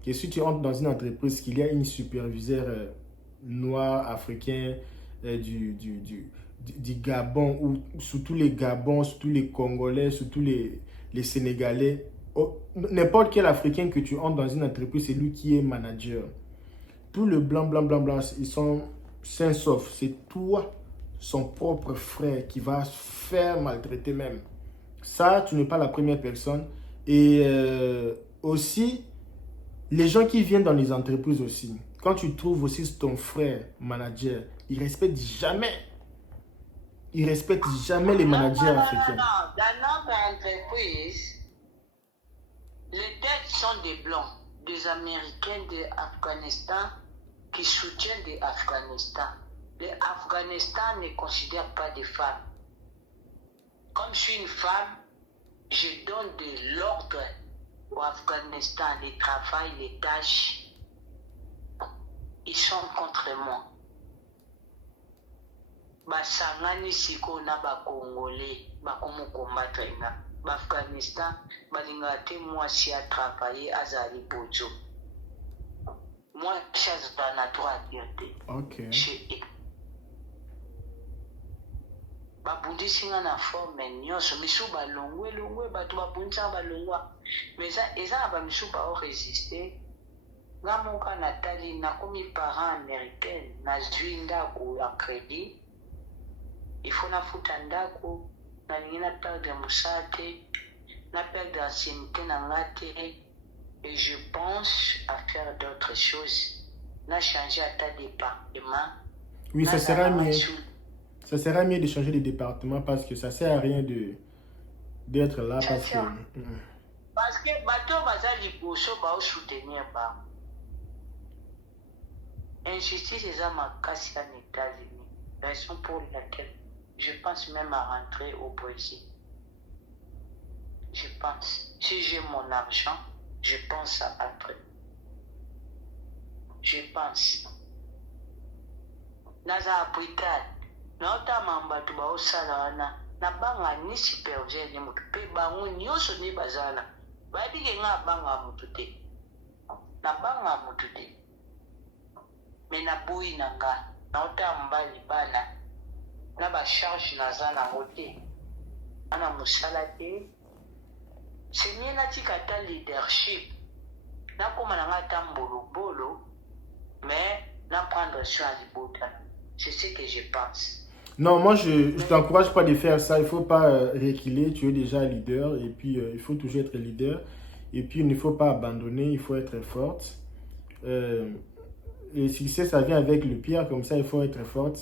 que si tu entres dans une entreprise qu'il y a une superviseur noir africain du Gabon, ou surtout les Gabons, surtout les Congolais, surtout les Sénégalais, n'importe quel Africain que tu entres dans une entreprise, c'est lui qui est manager. Tout le blanc, ils sont sains sauf. C'est toi, son propre frère, qui va faire maltraiter même. Ça, tu n'es pas la première personne. Et aussi, les gens qui viennent dans les entreprises aussi, quand tu trouves aussi ton frère manager, ils ne respectent jamais. Ils ne respectent jamais les managers africains. Non. Dans notre entreprise, les têtes sont des blancs, des Américains d'Afghanistan qui soutiennent des Afghanistan. Les Afghanistan ne considèrent pas des femmes. Comme je suis une femme, je donne de l'ordre au Afghanistan, les travail, les tâches. Ils sont contre moi. Basangani siko na ba Congolais bakomo combattre nga Afghanistan balinga te mwasi a travailler azali bojo moi chasse dans la droit te. OK. Babundisi nga na forme nyonso misu balongwe bato babundisa balongwa mais eza na bamisu bao résister nga moka natali nakomi parent américaine nazwi ndako ya crédit il faut na futa ndako na lingi na perdre mosala te na perdre ancienneté na nga te et je pense à faire d'autres choses na changer ata département. Oui, ça sera mieux. Ça sera mieux de changer de département parce que ça sert à rien d'être là parce que bato baza liboso bao soutenir ba injustice eza makasi en États-Unis, raison pour laquelle je pense même à rentrer au Brésil. Je pense, si j'ai mon argent, je pense à après. Je pense. Naza apritade, naotama mbatu baosala wana, na banga ni superviseur ni mutu, pe bango nyonso ni bazala. Babike nga banga mutu te. Na banga mutu te. Mais na boui nanga, naotama mbali bana, na ba charge naza nango te. Ana musala te. Senye na tikata leadership. Na koma nanga tambolo, mais na prendre soin du bouton. C'est ce que je pense. Non, moi je t'encourage pas de faire ça. Il faut pas reculer. Tu es déjà leader et puis il faut toujours être leader. Et puis il ne faut pas abandonner. Il faut être forte. Le succès, ça vient avec le pire. Comme ça, il faut être forte.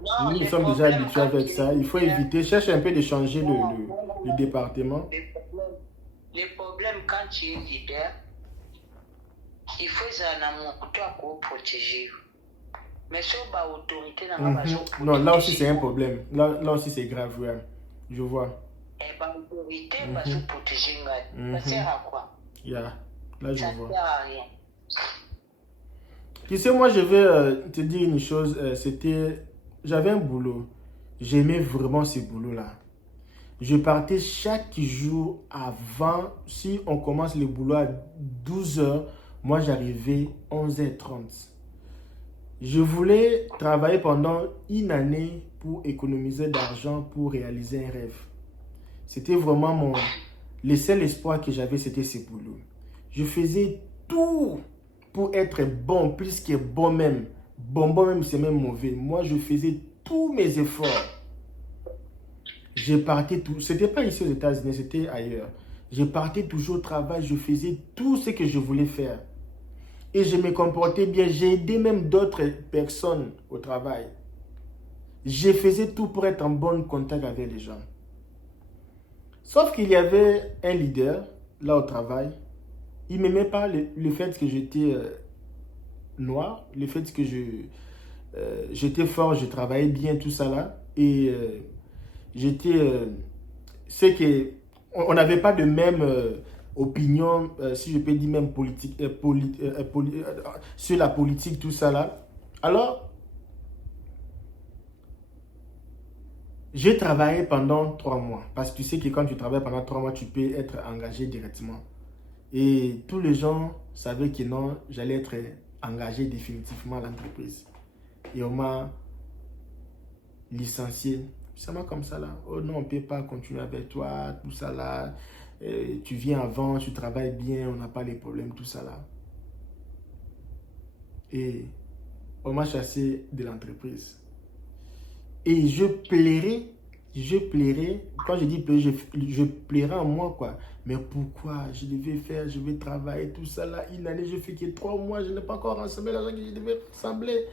Non, nous sommes déjà habitués avec ça. Il faut éviter. Cherche un peu de changer le département. Les problèmes quand tu es leader, il faut ça na moto à protéger. Mais sur la autorité, non, là aussi c'est un problème. Là aussi c'est grave, ouais. Je vois. Et bah, l'autorité va se protéger. Ça sert à quoi? Yeah. Là je ça vois. Sert à rien. Tu sais, moi je vais te dire une chose. J'avais un boulot. J'aimais vraiment ce boulot-là. Je partais chaque jour avant. Si on commence le boulot à 12h, moi j'arrivais 11h30. Je voulais travailler pendant une année pour économiser d'argent pour réaliser un rêve. C'était vraiment le seul espoir que j'avais, c'était ce boulot. Je faisais tout pour être bon, plus que bon même. Bon même, c'est même mauvais. Moi, je faisais tous mes efforts. Je partais tout. C'était pas ici aux États-Unis, c'était ailleurs. Je partais toujours au travail, je faisais tout ce que je voulais faire. Et je me comportais bien. J'ai aidé même d'autres personnes au travail. Je faisais tout pour être en bon contact avec les gens. Sauf qu'il y avait un leader, là au travail. Il n'aimait pas le fait que j'étais noir, le fait que j'étais fort, je travaillais bien, tout ça là. Et c'est que on n'avait pas de même opinion, si je peux dire même politique, sur la politique, tout ça là. Alors, j'ai travaillé pendant 3 mois. Parce que tu sais que quand tu travailles pendant 3 mois, tu peux être engagé directement. Et tous les gens savaient que non, j'allais être engagé définitivement à l'entreprise. Et on m'a licencié. Ça m'a comme ça là. Oh non, on ne peut pas continuer avec toi, tout ça là. Tu viens avant, tu travailles bien, on n'a pas les problèmes, tout ça là. Et on m'a chassé de l'entreprise. Et je plairais. Quand je dis plairer, je plairais en moi quoi. Mais pourquoi je devais faire, je vais travailler, tout ça là. Une année, je fais que 3 mois, je n'ai pas encore rassemblé l'argent que je devais rassembler.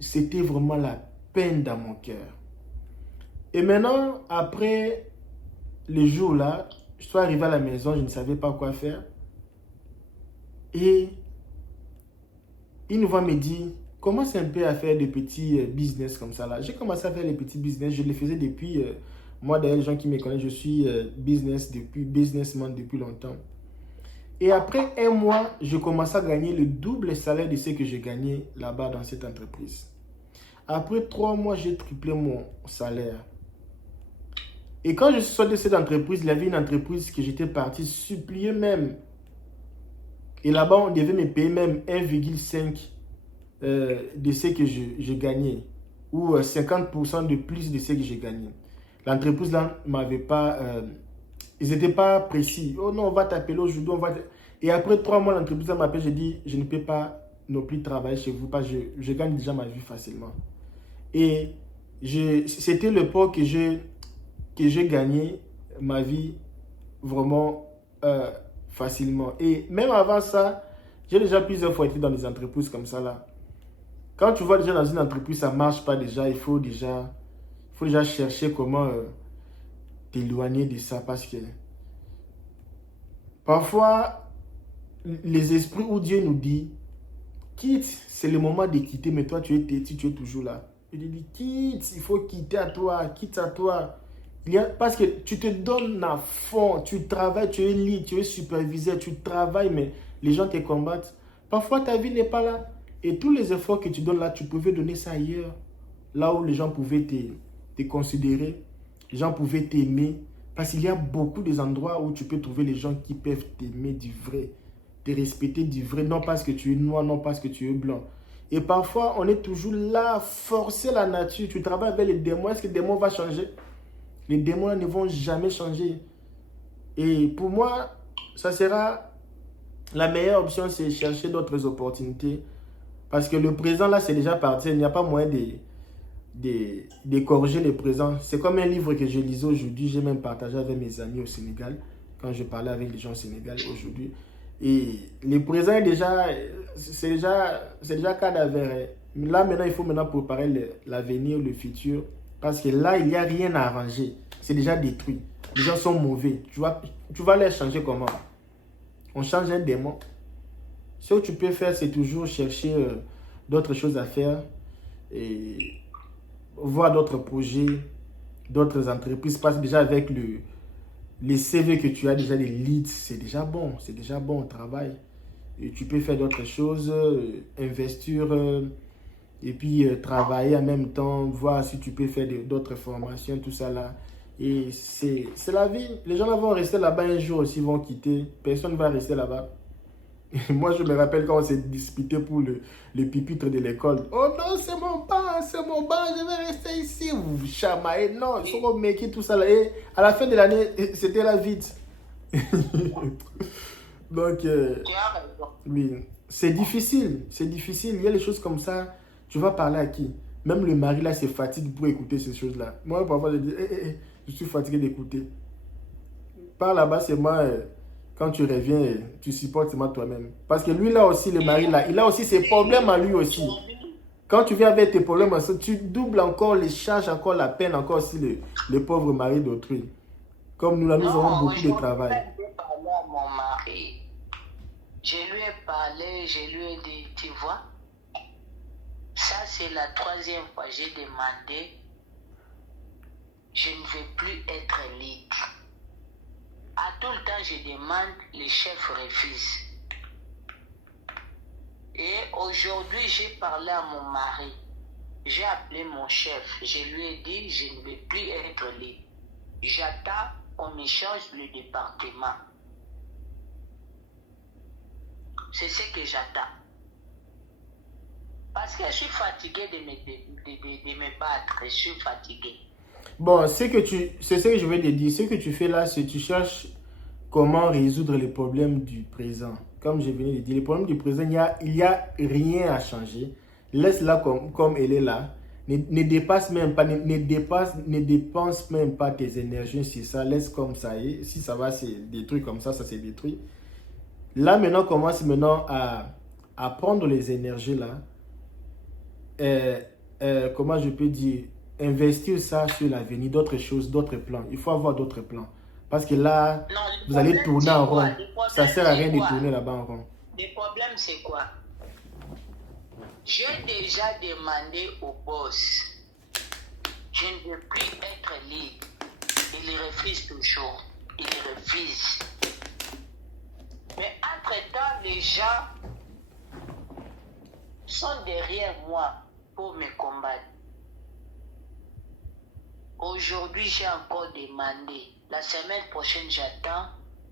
C'était vraiment la peine dans mon cœur. Et maintenant, après le jour là, je suis arrivé à la maison, je ne savais pas quoi faire. Et une voix me dit, commence un peu à faire des petits business comme ça là. J'ai commencé à faire les petits business, je les faisais depuis, moi d'ailleurs les gens qui me connaissent, je suis businessman depuis longtemps. Et après 1 mois, je commençais à gagner le double salaire de ce que je gagnais là-bas dans cette entreprise. Après 3 mois, j'ai triplé mon salaire. Et quand je suis sorti de cette entreprise, il y avait une entreprise que j'étais parti supplier même. Et là-bas, on devait me payer même 1,5 de ce que je gagnais. Ou 50% de plus de ce que j'ai gagné. L'entreprise là m'avait pas... ils n'étaient pas précis. Oh non, on va t'appeler aujourd'hui. Et après 3 mois, l'entreprise m'appelle. J'ai dit, je ne peux pas non plus travailler chez vous parce que je gagne déjà ma vie facilement. Et c'était le pot que j'ai gagné ma vie vraiment facilement. Et même avant ça, j'ai déjà plusieurs fois été dans des entreprises comme ça là. Quand tu vois déjà dans une entreprise, ça ne marche pas déjà, il faut déjà chercher comment t'éloigner de ça parce que parfois, les esprits où Dieu nous dit, quitte, c'est le moment de quitter, mais toi tu es têtu, tu es toujours là. Il dit, quitte, il faut quitter à toi, quitte à toi. Parce que tu te donnes à fond, tu travailles, tu es lead, tu es superviseur, tu travailles, mais les gens te combattent. Parfois, ta vie n'est pas là. Et tous les efforts que tu donnes là, tu pouvais donner ça ailleurs. Là où les gens pouvaient te considérer, les gens pouvaient t'aimer. Parce qu'il y a beaucoup d'endroits où tu peux trouver les gens qui peuvent t'aimer du vrai, te respecter du vrai, non parce que tu es noir, non parce que tu es blanc. Et parfois, on est toujours là, forcer la nature. Tu travailles avec les démons, est-ce que les démons vont changer? Les démons ne vont jamais changer. Et pour moi, ça sera la meilleure option, c'est chercher d'autres opportunités. Parce que le présent, là, c'est déjà parti. Il n'y a pas moyen de corriger le présent. C'est comme un livre que je lisais aujourd'hui. J'ai même partagé avec mes amis au Sénégal. Quand je parlais avec les gens au Sénégal aujourd'hui. Et le présent est déjà... C'est déjà cadavre. Là, maintenant, il faut préparer l'avenir, le futur. Parce que là, il n'y a rien à arranger. C'est déjà détruit. Les gens sont mauvais. Tu vas les changer comment? On change un démon. Ce que tu peux faire, c'est toujours chercher d'autres choses à faire et voir d'autres projets, d'autres entreprises. Parce que déjà avec les CV que tu as, déjà les leads, c'est déjà bon au travail. Et tu peux faire d'autres choses, investir et puis travailler en même temps, voir si tu peux faire d'autres formations, tout ça là. Et c'est la vie. Les gens là vont rester là-bas un jour aussi, vont quitter. Personne ne va rester là-bas. Moi, je me rappelle quand on s'est disputé pour le pupitre de l'école. Oh non, c'est mon banc, je vais rester ici. Vous vous chamaillez. Non, il faut qu'on make it, tout ça là. Et à la fin de l'année, c'était là vite. Donc, oui, c'est difficile. C'est difficile. Il y a des choses comme ça. Tu vas parler à qui? Même le mari là se fatigue pour écouter ces choses-là. Moi, parfois, je dis, je suis fatigué d'écouter. Par là-bas, c'est moi. Quand tu reviens, tu supportes seulement toi-même. Parce que lui, là aussi, le mari, là, il a aussi ses problèmes à lui aussi. Quand tu viens avec tes problèmes, tu doubles encore les charges, encore la peine, encore aussi le pauvre mari d'autrui. Comme nous, là, nous avons beaucoup de travail. Je lui ai parlé à mon mari. Je lui ai parlé, je lui ai dit, tu vois, ça c'est la 3e fois que j'ai demandé, je ne veux plus être libre. À tout le temps, je demande, les chefs refusent. Et aujourd'hui, j'ai parlé à mon mari. J'ai appelé mon chef. Je lui ai dit, je ne veux plus être libre. J'attends qu'on me change le département. C'est ce que j'attends. Parce que je suis fatigué de me battre. Je suis fatigué. Bon, c'est ce que je vais te dire. Ce que tu fais là, c'est que tu cherches comment résoudre les problèmes du présent. Comme je venais de dire, les problèmes du présent, il y a rien à changer. Laisse-la comme elle est là. Ne dépense même pas, ne dépense même pas tes énergies sur ça. Laisse comme ça. Et si ça va se détruire comme ça se détruit. Là, maintenant, commence maintenant à prendre les énergies là. Comment je peux dire, investir ça sur l'avenir, d'autres choses, d'autres plans. Il faut avoir d'autres plans. Parce que là, non, vous allez tourner en rond. Ça ne sert à rien de quoi? tourner là-bas en rond. Le problème, c'est quoi? J'ai déjà demandé au boss, je ne veux plus être libre. Il refuse toujours. Il refuse. Mais entre-temps, les gens sont derrière moi pour me combattre. Aujourd'hui, j'ai encore demandé. La semaine prochaine, j'attends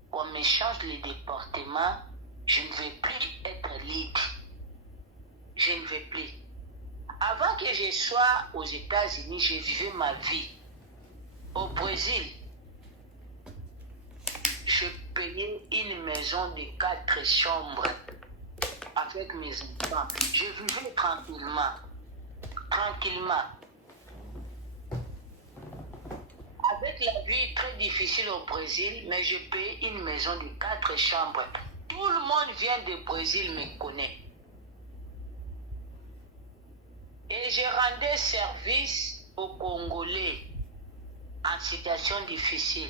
qu'on me change le département. Je ne veux plus être libre. Je ne veux plus. Avant que je sois aux États-Unis, je vivais ma vie. Au Brésil, je payais une maison de 4 chambres avec mes enfants. Je vivais tranquillement. Tranquillement. Avec la vie très difficile au Brésil, mais je paye une maison de 4 chambres. Tout le monde vient du Brésil me connaît. Et je rendais service aux Congolais en situation difficile.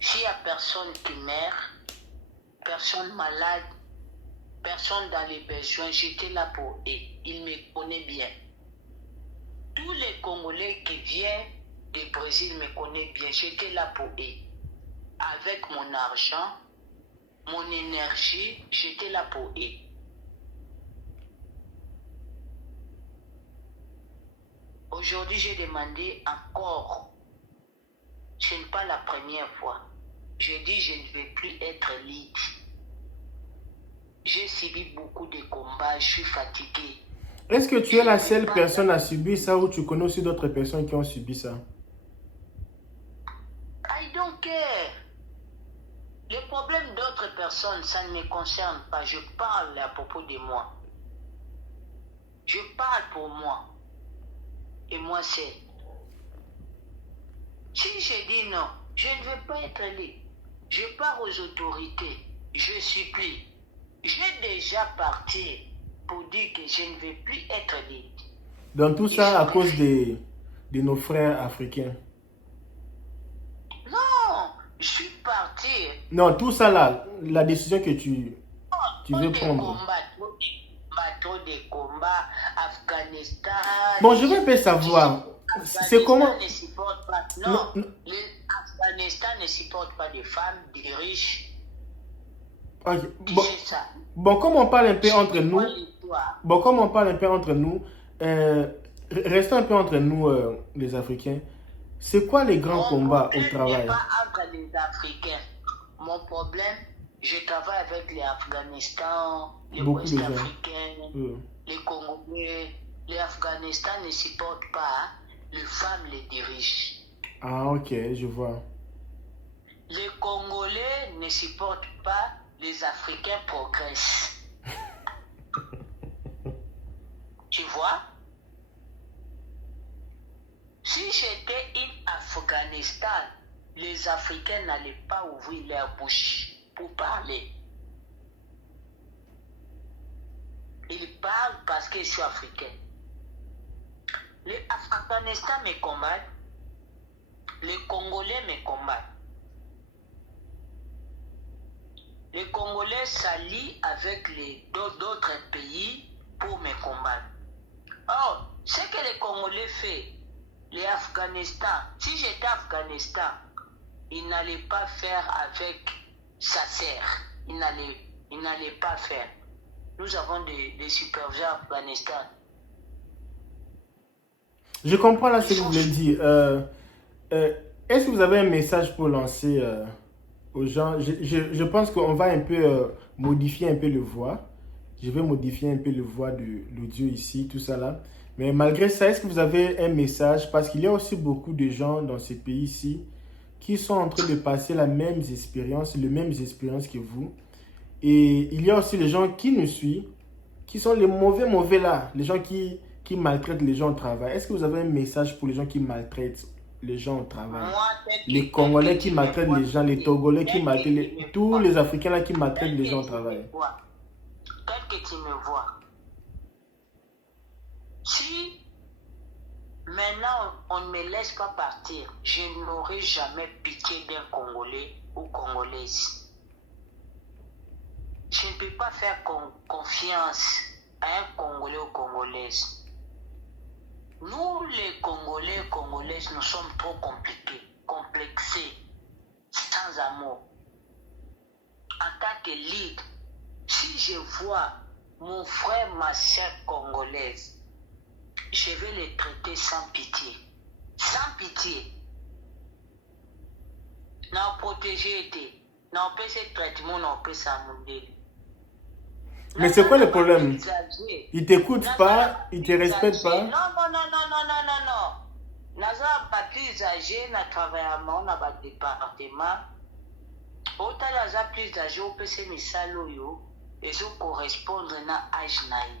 S'il n'y a personne qui meurt, personne malade, personne dans les besoins, j'étais là pour eux. Ils me connaissent bien. Tous les Congolais qui viennent du Brésil me connaissent bien. J'étais là pour eux. Avec mon argent, mon énergie, j'étais là pour eux. Aujourd'hui, j'ai demandé encore. Ce n'est pas la première fois. Je dis, je ne veux plus être libre. J'ai subi beaucoup de combats, je suis fatigué. Est-ce que tu es la seule personne à subir ça ou tu connais aussi d'autres personnes qui ont subi ça? I don't care. Le problème d'autres personnes, ça ne me concerne pas. Je parle à propos de moi. Je parle pour moi. Et moi, c'est. Si je dis non, je ne veux pas être libre. Je pars aux autorités. Je supplie. J'ai déjà parti pour dire que je ne veux plus être libre. Dans tout ça, à cause de nos frères africains. Non, je suis parti. Non, tout ça là, la décision que tu... tu veux prendre? Trop de combats, Afghanistan. Bon, je veux un peu savoir, c'est comment? Ne supporte pas. Non, l'Afghanistan ne supporte pas des femmes, des riches. Okay. Tu sais ça. Bon, comme on parle un peu entre nous, restons un peu entre nous, les Africains. C'est quoi les grands combats au travail? Pas entre les Africains. Mon problème, je travaille avec les Afghanistan, les Ouest-Africains, les Congolais. Les Afghanistan ne supportent pas les femmes les dirigent. Ah, ok, je vois. Les Congolais ne supportent pas les Africains progressent. Tu vois? Si j'étais en Afghanistan, les Africains n'allaient pas ouvrir leur bouche pour parler. Ils parlent parce qu'ils sont africains. Les Afghanistan me combattent, les Congolais me combattent. Les Congolais s'allient avec d'autres pays pour me combattre. Or, ce que les Congolais font, les Afghanistan, si j'étais Afghanistan, ils n'allaient pas faire avec sa sœur. Ils n'allaient pas faire. Nous avons des superviseurs Afghanistan. Je comprends là ce que vous voulez dire. Est-ce que vous avez un message pour lancer aux gens? Je pense qu'on va un peu modifier un peu le voix. Je vais modifier un peu le voix de l'audio ici, tout ça là. Mais malgré ça, est-ce que vous avez un message? Parce qu'il y a aussi beaucoup de gens dans ces pays-ci qui sont en train de passer les mêmes expériences que vous. Et il y a aussi les gens qui nous suivent, qui sont les mauvais là, les gens qui maltraitent les gens au travail. Est-ce que vous avez un message pour les gens qui maltraitent les gens au travail? Les Congolais qui maltraitent les gens, les Togolais qui maltraitent, tous les Africains là qui maltraitent les gens au travail. Tel que tu me vois, si maintenant on ne me laisse pas partir, je n'aurai jamais pitié d'un Congolais ou Congolaise. Je ne peux pas faire confiance à un Congolais ou Congolaise. Nous, les Congolais et Congolaises, nous sommes trop compliqués, complexés, sans amour. En tant que lead, si je vois mon frère, ma sœur congolaise, je vais les traiter sans pitié. Sans pitié. N'a protégé été. N'a pas ce traitement, n'a pas ça mondial. Mais c'est quoi le problème? Ils t'écoutent pas, ils te respectent pas? Non. Naza pas plus âgé, na travaillé à mon département. Autant naza plus âgé, au PC misalo yo, et ça correspondre na âge naï.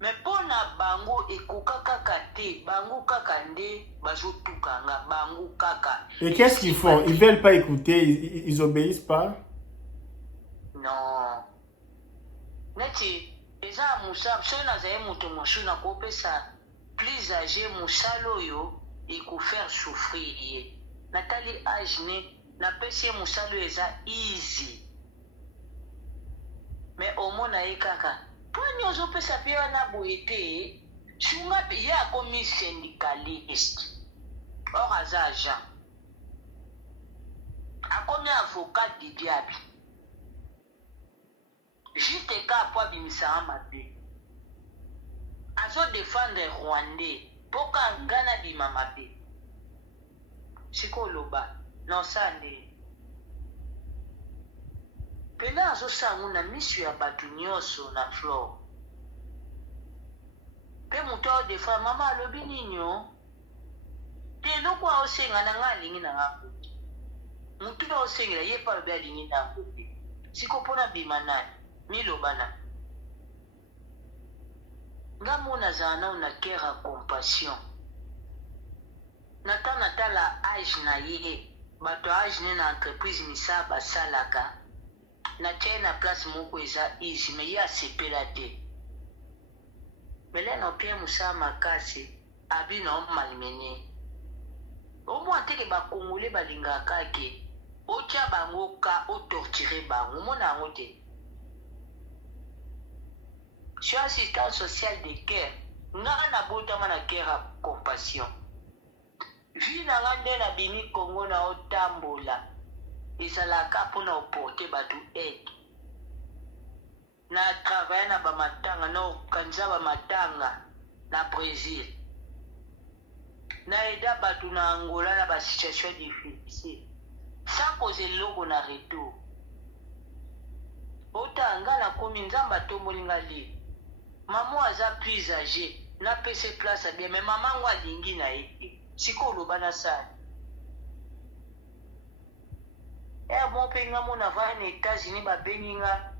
Mais pour na bango et kate, bango kakande, bazo tukanga, bango kaka. Et qu'est-ce qu'ils font? Ils veulent pas écouter, ils obéissent pas? Non. Neti, eza musab, so na zaye mutu moshu na kopesa plus âgé musalo yo, et ko faire souffrir. Natali âge ne, na pesi musalo eza easy. Mais au moins na kaka. Pour nous opesa pe na boité, sunga pe ya komi syndicaliste. Or aza agent. A komi avocat di diable. Juste ka po bimisa mabe. Azo défendre Rwandais. Poka ngana di mamabe. Siko loba. Non sande. Pena azo sangu na misu ya batu nyonso na floor. Pe muto defa mama alobi ninyo. Te loko a osenga na nga lingi na nga kote. Mutu a osenga ye pa lobi alingi na kote. Siko pona bimanani. Milobana. Nga mona zana una kera compassion. Nata la âge na ye. Bato âge ne na entreprise misa basalaka. Na na place moko eza easy mais ya sepela te. Mais là no pia musa makasi abi na malmené. Au moins te ke ba Congolais balingaka ke otia bango ka o torturer bango mona ngote. Je suis assistant social de cœur. Nga na botama na cœur à compassion. Vu na nga nde na bimi Congo na otambola. Ezalaka mpona oporte bato aide. Na travaille na bamatanga, na okanisa bamatanga na Brésil. Na aida bato na Angola na ba situation difficile. Sans poser logo na retour. Otanga na komi nzamba tomboli nga li. Maman aza plus âgée, na pese place bien, mais maman ngo alingi na ye. Siko loba na sala. Bon pe nga mona va na États-Unis ba beninga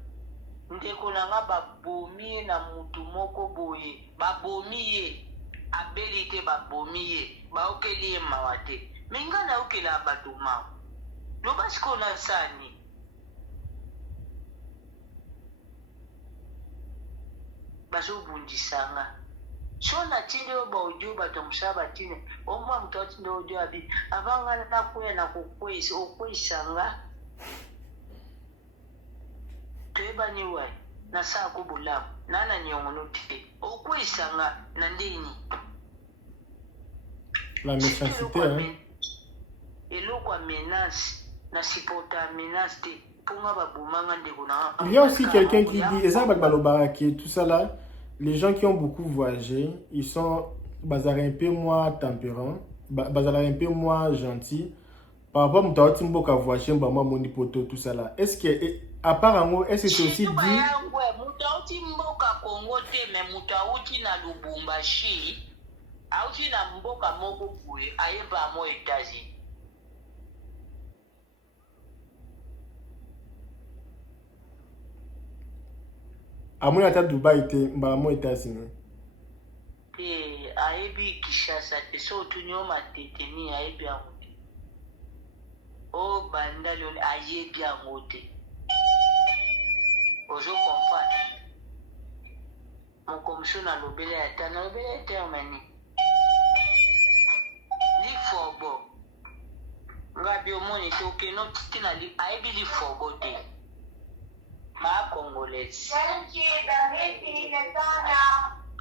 ndeko na nga babomi na mutu moko boye. Babomi ye. Abilité babomi ye. Ba okeli ye mawa te. Mais nga na okela bato mawa. Loba siko na sani. Bazobundisanga. So na tinde oba audio bato musaba tine. Omwa mtoti ndo audio abi. Avanga na kuya na kukwesi. Okwisanga. Tueba ni wai. Na saa kubulamu. Nana nyongono te. Okwisanga na ndeni. La méchanceté, hein. Eloko menace. Na sipota menace te. Il y a aussi quelqu'un qui dit, et ça, tout ça là, les gens qui ont beaucoup voyagé, ils sont un peu moins tempérants, un peu moins gentils. Par rapport à mon à voyager, mon poto, tout ça là. Est-ce que, apparemment, est-ce que c'est aussi dit? À mon état Dubaï était mbamo États-Unis. Aebi Kishasa te so tunyo mateteni aebi amote. O bandalo aebi amote. Ozo confat. Mon commission na lobele ata na lobele termini. Li fobo. Ngabi omoni te okeno tina li aebi li fobo te. Ma Congolaise.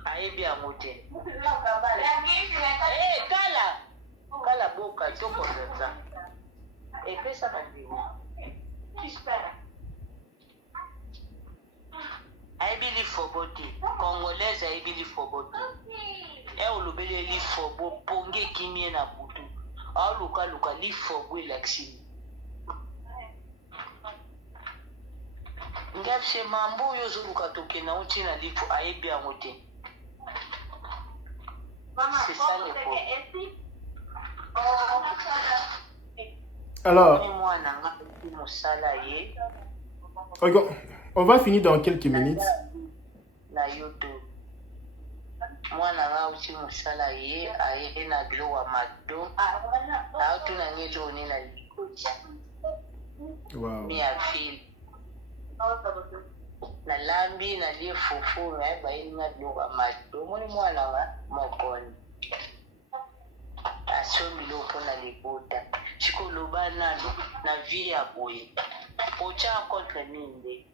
Ayebi amote. Kala boka toko nza. Pesa mandiwo. Ayebi li fobote. Congolaise ayebi li fobote. Olubele li fobo ponge kimie na butu. Luka li fobo elaksini. Ngapse mambo yozo lukatoke na uchi na lipo aebi amote. C'est ça le problème. Alors, on va finir dans quelques minutes. Na YouTube. Moi na uchi musala ye aye na bilo wa mado. Na utu na ngelo ni na likoja. Wow. Mi afili. Na lambi na lie fufu na bayi na bloga mado moni mwana wa mokoni asomi loko na libota chiko lobana na via boye ocha contre ninde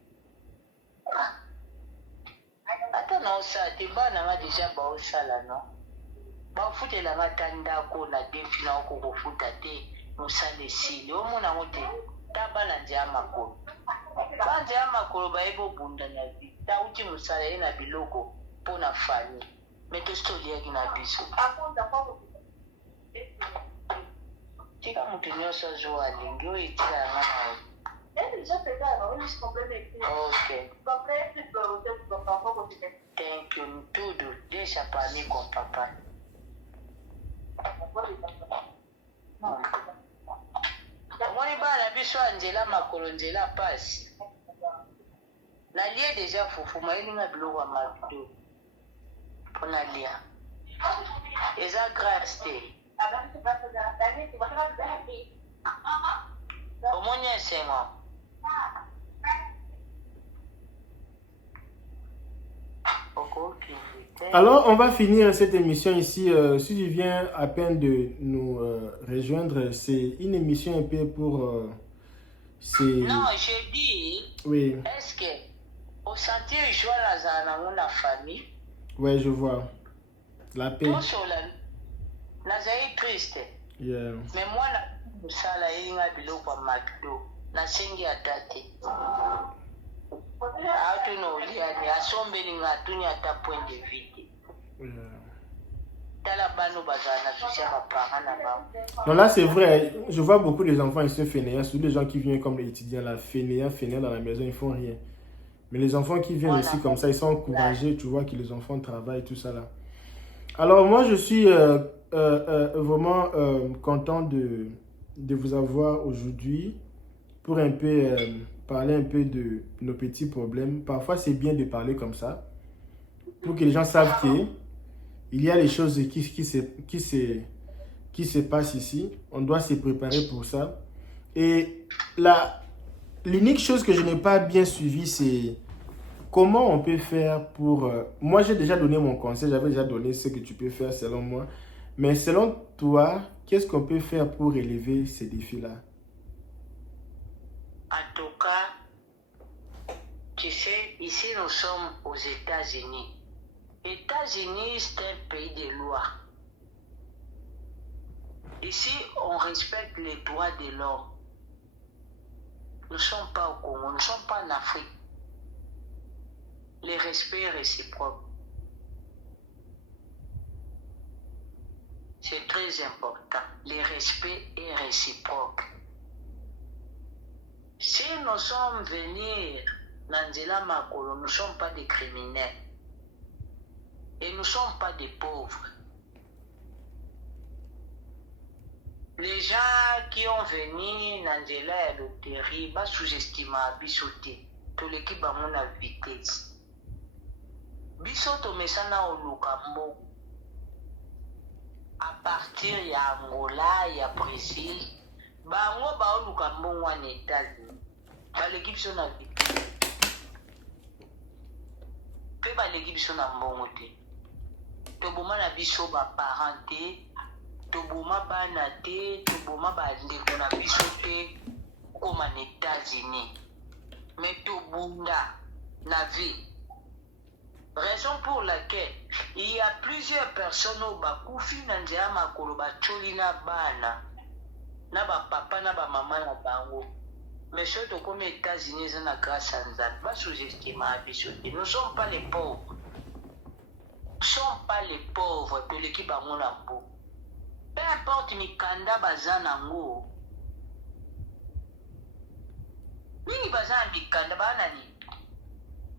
ata na osate bana nga deja ba osala no ba futela matanda ko na defi na ko kofuta te musale sile omona ngote tabana njama ko Kwanza ya makolo baebo bunda na vi. Ta uti musala ye na biloko po na fani. Meto stoli yaki na biso. Tika mutu nyoso zo alingi o itila nga na okay. Thank you. Ntudu. Desha pani kwa papa. Mwani bana biso anjela makolo njela pasi. Na lie deja fufu maini nga biloko mabido. Pona lia. Eza grâce te. Omoni esengo. Alors, on va finir cette émission ici. Si tu viens à peine de nous rejoindre, c'est une émission un peu pour... non, je dis, oui. est-ce que Au sentir joie dans la famille. Ouais, je vois. La paix. Tout sur la nazaï triste. Yeah. Mais moi, ça la inga bilo kwa makdo. Na sengi atate. Atu no liani asombe ni ngatuni ata point de vue. Non, là c'est vrai, je vois beaucoup les enfants ici fainéants, surtout les gens qui viennent comme les étudiants là, fainéants dans la maison, ils font rien. Mais les enfants qui viennent ici comme ça, ils sont encouragés, tu vois que les enfants travaillent, tout ça là. Alors moi je suis vraiment content de vous avoir aujourd'hui pour un peu parler un peu de nos petits problèmes. Parfois c'est bien de parler comme ça, pour que les gens savent qu'il y a des choses qui se passent ici. On doit se préparer pour ça. Et l'unique chose que je n'ai pas bien suivi, c'est comment on peut faire pour... moi, j'ai déjà donné mon conseil. J'avais déjà donné ce que tu peux faire selon moi. Mais selon toi, qu'est-ce qu'on peut faire pour relever ces défis-là? En tout cas, tu sais, ici nous sommes aux États-Unis. États-Unis, c'est un pays de loi. Ici, on respecte les droits de l'homme. Nous ne sommes pas au Congo, nous ne sommes pas en Afrique. Le respect est réciproque. C'est très important. Le respect est réciproque. Si nous sommes venus dans Nzela Makolo, nous ne sommes pas des criminels. Et nous ne sommes pas des pauvres. Les gens qui ont venu dans Nzela et loterie, ils sous-estiment Bissoté. Tout l'équipe a mon vitesse. Bissoto mesana au Lukambo. À partir de Angola, il y a Brésil. Bango ba au Lukambo en États-Unis. L'équipe sont à vitesse. Peu l'équipe sont à Mbongote. Toboma na biso ba parenté, toboma bana te, toboma ba ndeko na biso te comme en États-Unis. Mais tobunda na vie. Raison pour laquelle il y a plusieurs personnes au bakufi na nzela makolo bacholi na bana na ba papa na ba maman na bango. Mais surtout comme les États-Unis sont grâce à Nzambe, pas sous-estimer biso te. Nous ne sommes pas les pauvres. Nous ne sommes pas les pauvres de l'équipe à mon amour. Peu importe Mikanda Bazanango. Nini Bazan Mikanda Banani.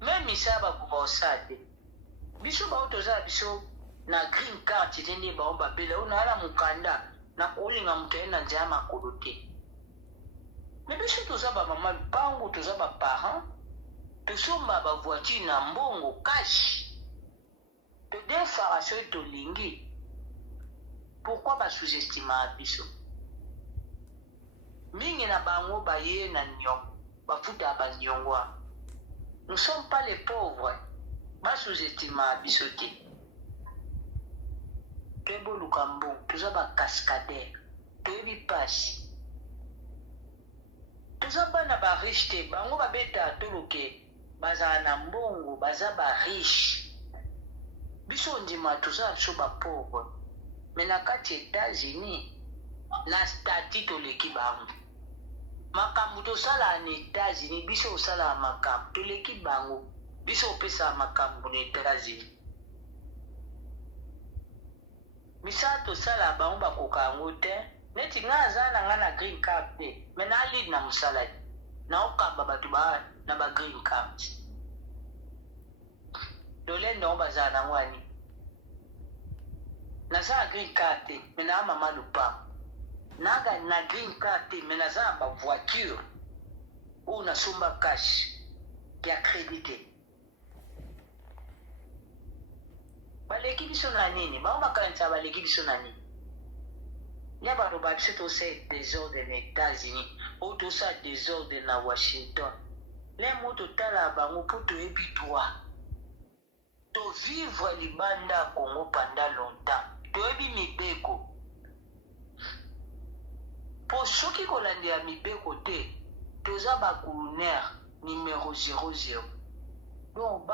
Même Misaba Bousade. Biso Baotoza Biso na green card tene Baomba Bela. On a la Mukanda. Na Olinga Mutena Jama Kolote. Mais biso Tozaba Maman Bango, Tozaba Parent. Tosomba ba voiture na mbongo cash. De défaration de lingi. Pourquoi pas sous-estimer biso? Mingi na bango ba ye na nyong, ba futa ba nyongwa. Nous ne sommes pas les pauvres. Ba sous-estimer biso te. Tebo lukambo, toza ba cascadeur, toyebi passe. Toza bana ba riche te, bango ba beta toloke, baza na mbongo, baza ba riche. Biso ndima toza so ba pauvre. Mais na kati États-Unis, na statut to leki bango. Makambu to sala na États-Unis, biso sala makambu to leki bango. Biso pesa makambu na États-Unis. Misa to sala bango ba kokango te, neti nga zana nga na green card te. Mais na lead na musala. Na okamba batu ba na ba green card. Dole ndo bazana ngwani. Naza green card te, mais na mama lupa. Naga na green card te, mais naza ba voiture. Ou na sumba cash qui accrédité. Baleki biso na nini? Ba makanisa baleki biso na nini? Ya ba roba biso to se désordre aux États-Unis, ou to sa désordre na Washington. Les mots totala bango pour te ebitwa. To vivre libanda Congo pendant longtemps. Toyebi mibeko. Pour ceux qui kolandela mibeko te, toza ba colonel numéro 00. donc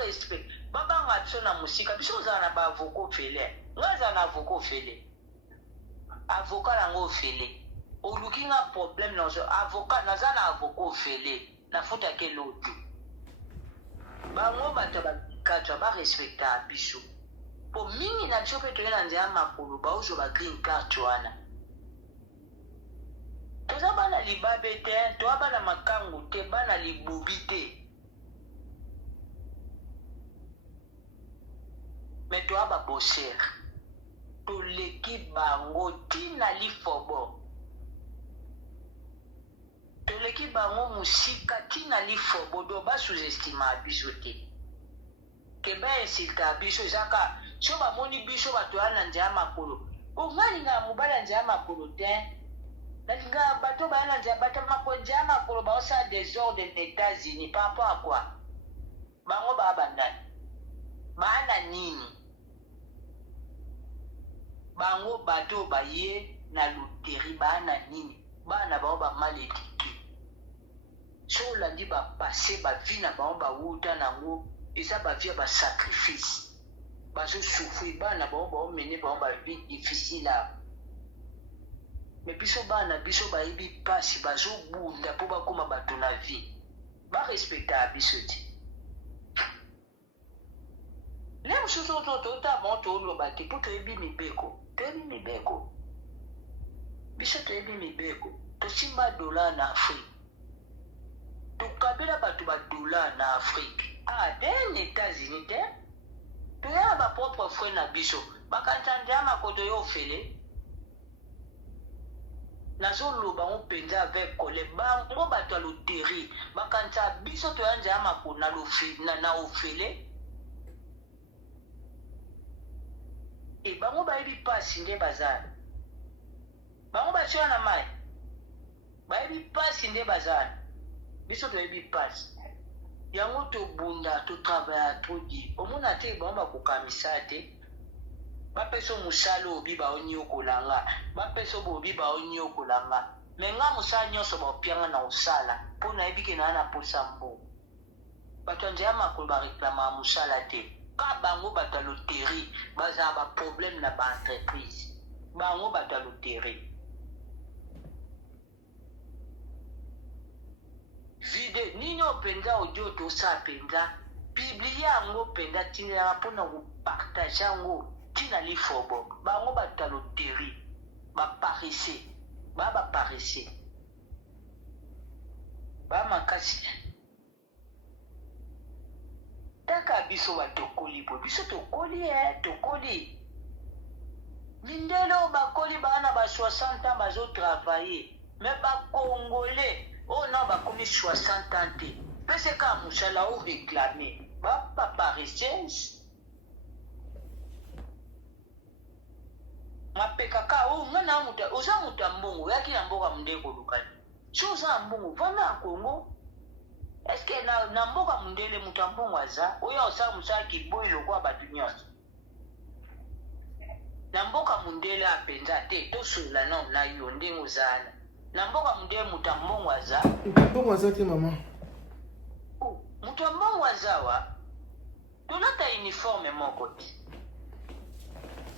respect babanga biso na musika biso ozala na baavoka ofele nga aza na avoka ofele avoka nango ofele oluki nga problème na avoka naza na avoka ofele nafutaki eloko bango bato bakatwa barespecta biso po mingi na biso mpe toye na nzela ya makolo baozwa ba green card wana toza bana libabe te toza bana makangu te bana libubi te me toza baboser toleki bango ntina lifobo toleki bango musika ntina lifobo do basous-estima biso te ke bainsulta biso ezaka so bamoni biso bato ya na nzela ya makolo ongalinga mobali ya nzela ya makolo te nalinga bato baya na nzela bato nzela ya makolo baosala desordre na États-Unis par rapport à quoi bango baya bandani baya na nini bango bato baye na luteri baya na nini bana bango bamalediki so olandi bapase bavi na bango bawuta nango eza bavi ya basacrifice bazosufri bana bango baomene bango bavi difficile awa me biso bana biso bayebi mpasi bazobunda mpo bakóma bato na vie barespecta biso te le mosusu tota bango tooloba te mpo toyebi mibeko biso toyebi mibeko tosimba dola na afrique tokabela bato badola na afrique te na États-Unis te toya na bapropre frère na biso bakanisa nzela makoto yo ofele nazoloba ngo mpenza avec kole bango bato ya loteri bakanisa biso toya nzela makoto na ofele bango bayebi mpasi nde bazala bango basoya na mai bayebi mpasi nde bazala biso toyebi mpasi yango tobunda totravaya todi omona te bango bakokamisa te bapesa mosala obi baoniokolanga bapesa bobi baoniokolanga me nga mosala nyonso baopianga na osala mpo nayebi ke naa na posa mbo bato ya nzela ya makolo bareklamaka mosala te ka bango bato ya loteri bazala baproblème na baentreprise bango bato ya loteri vide nini openza audio tosala mpenza biblie yango mpenza tinelaka mpona kopartage yango ntina lifobo bango bato ya loteri baparise baparise bamakasi taka biso batokoli po biso tokoli mindele oyo bakoli bana ba 60 ans bazotravaye me bakongole oyo na bakomi 60 ans te pese kaka mosala oreklame bapaparisese mapeka ka oyo nga na muta oza moto ya mbongo oyaki na mboka mondele kolukani so oza na mbongo vanda ya kongo eske na mboka mondele moto ya mbongo aza oyo osala mosala kiboyi lokwa bato nyonso na mboka mondele apenza te tosolola nano na yo ndenge ozala na mboka mondele moto ya mbongo aza mbongo aza te mama moto ya mbongo aza wa tolata uniforme moko te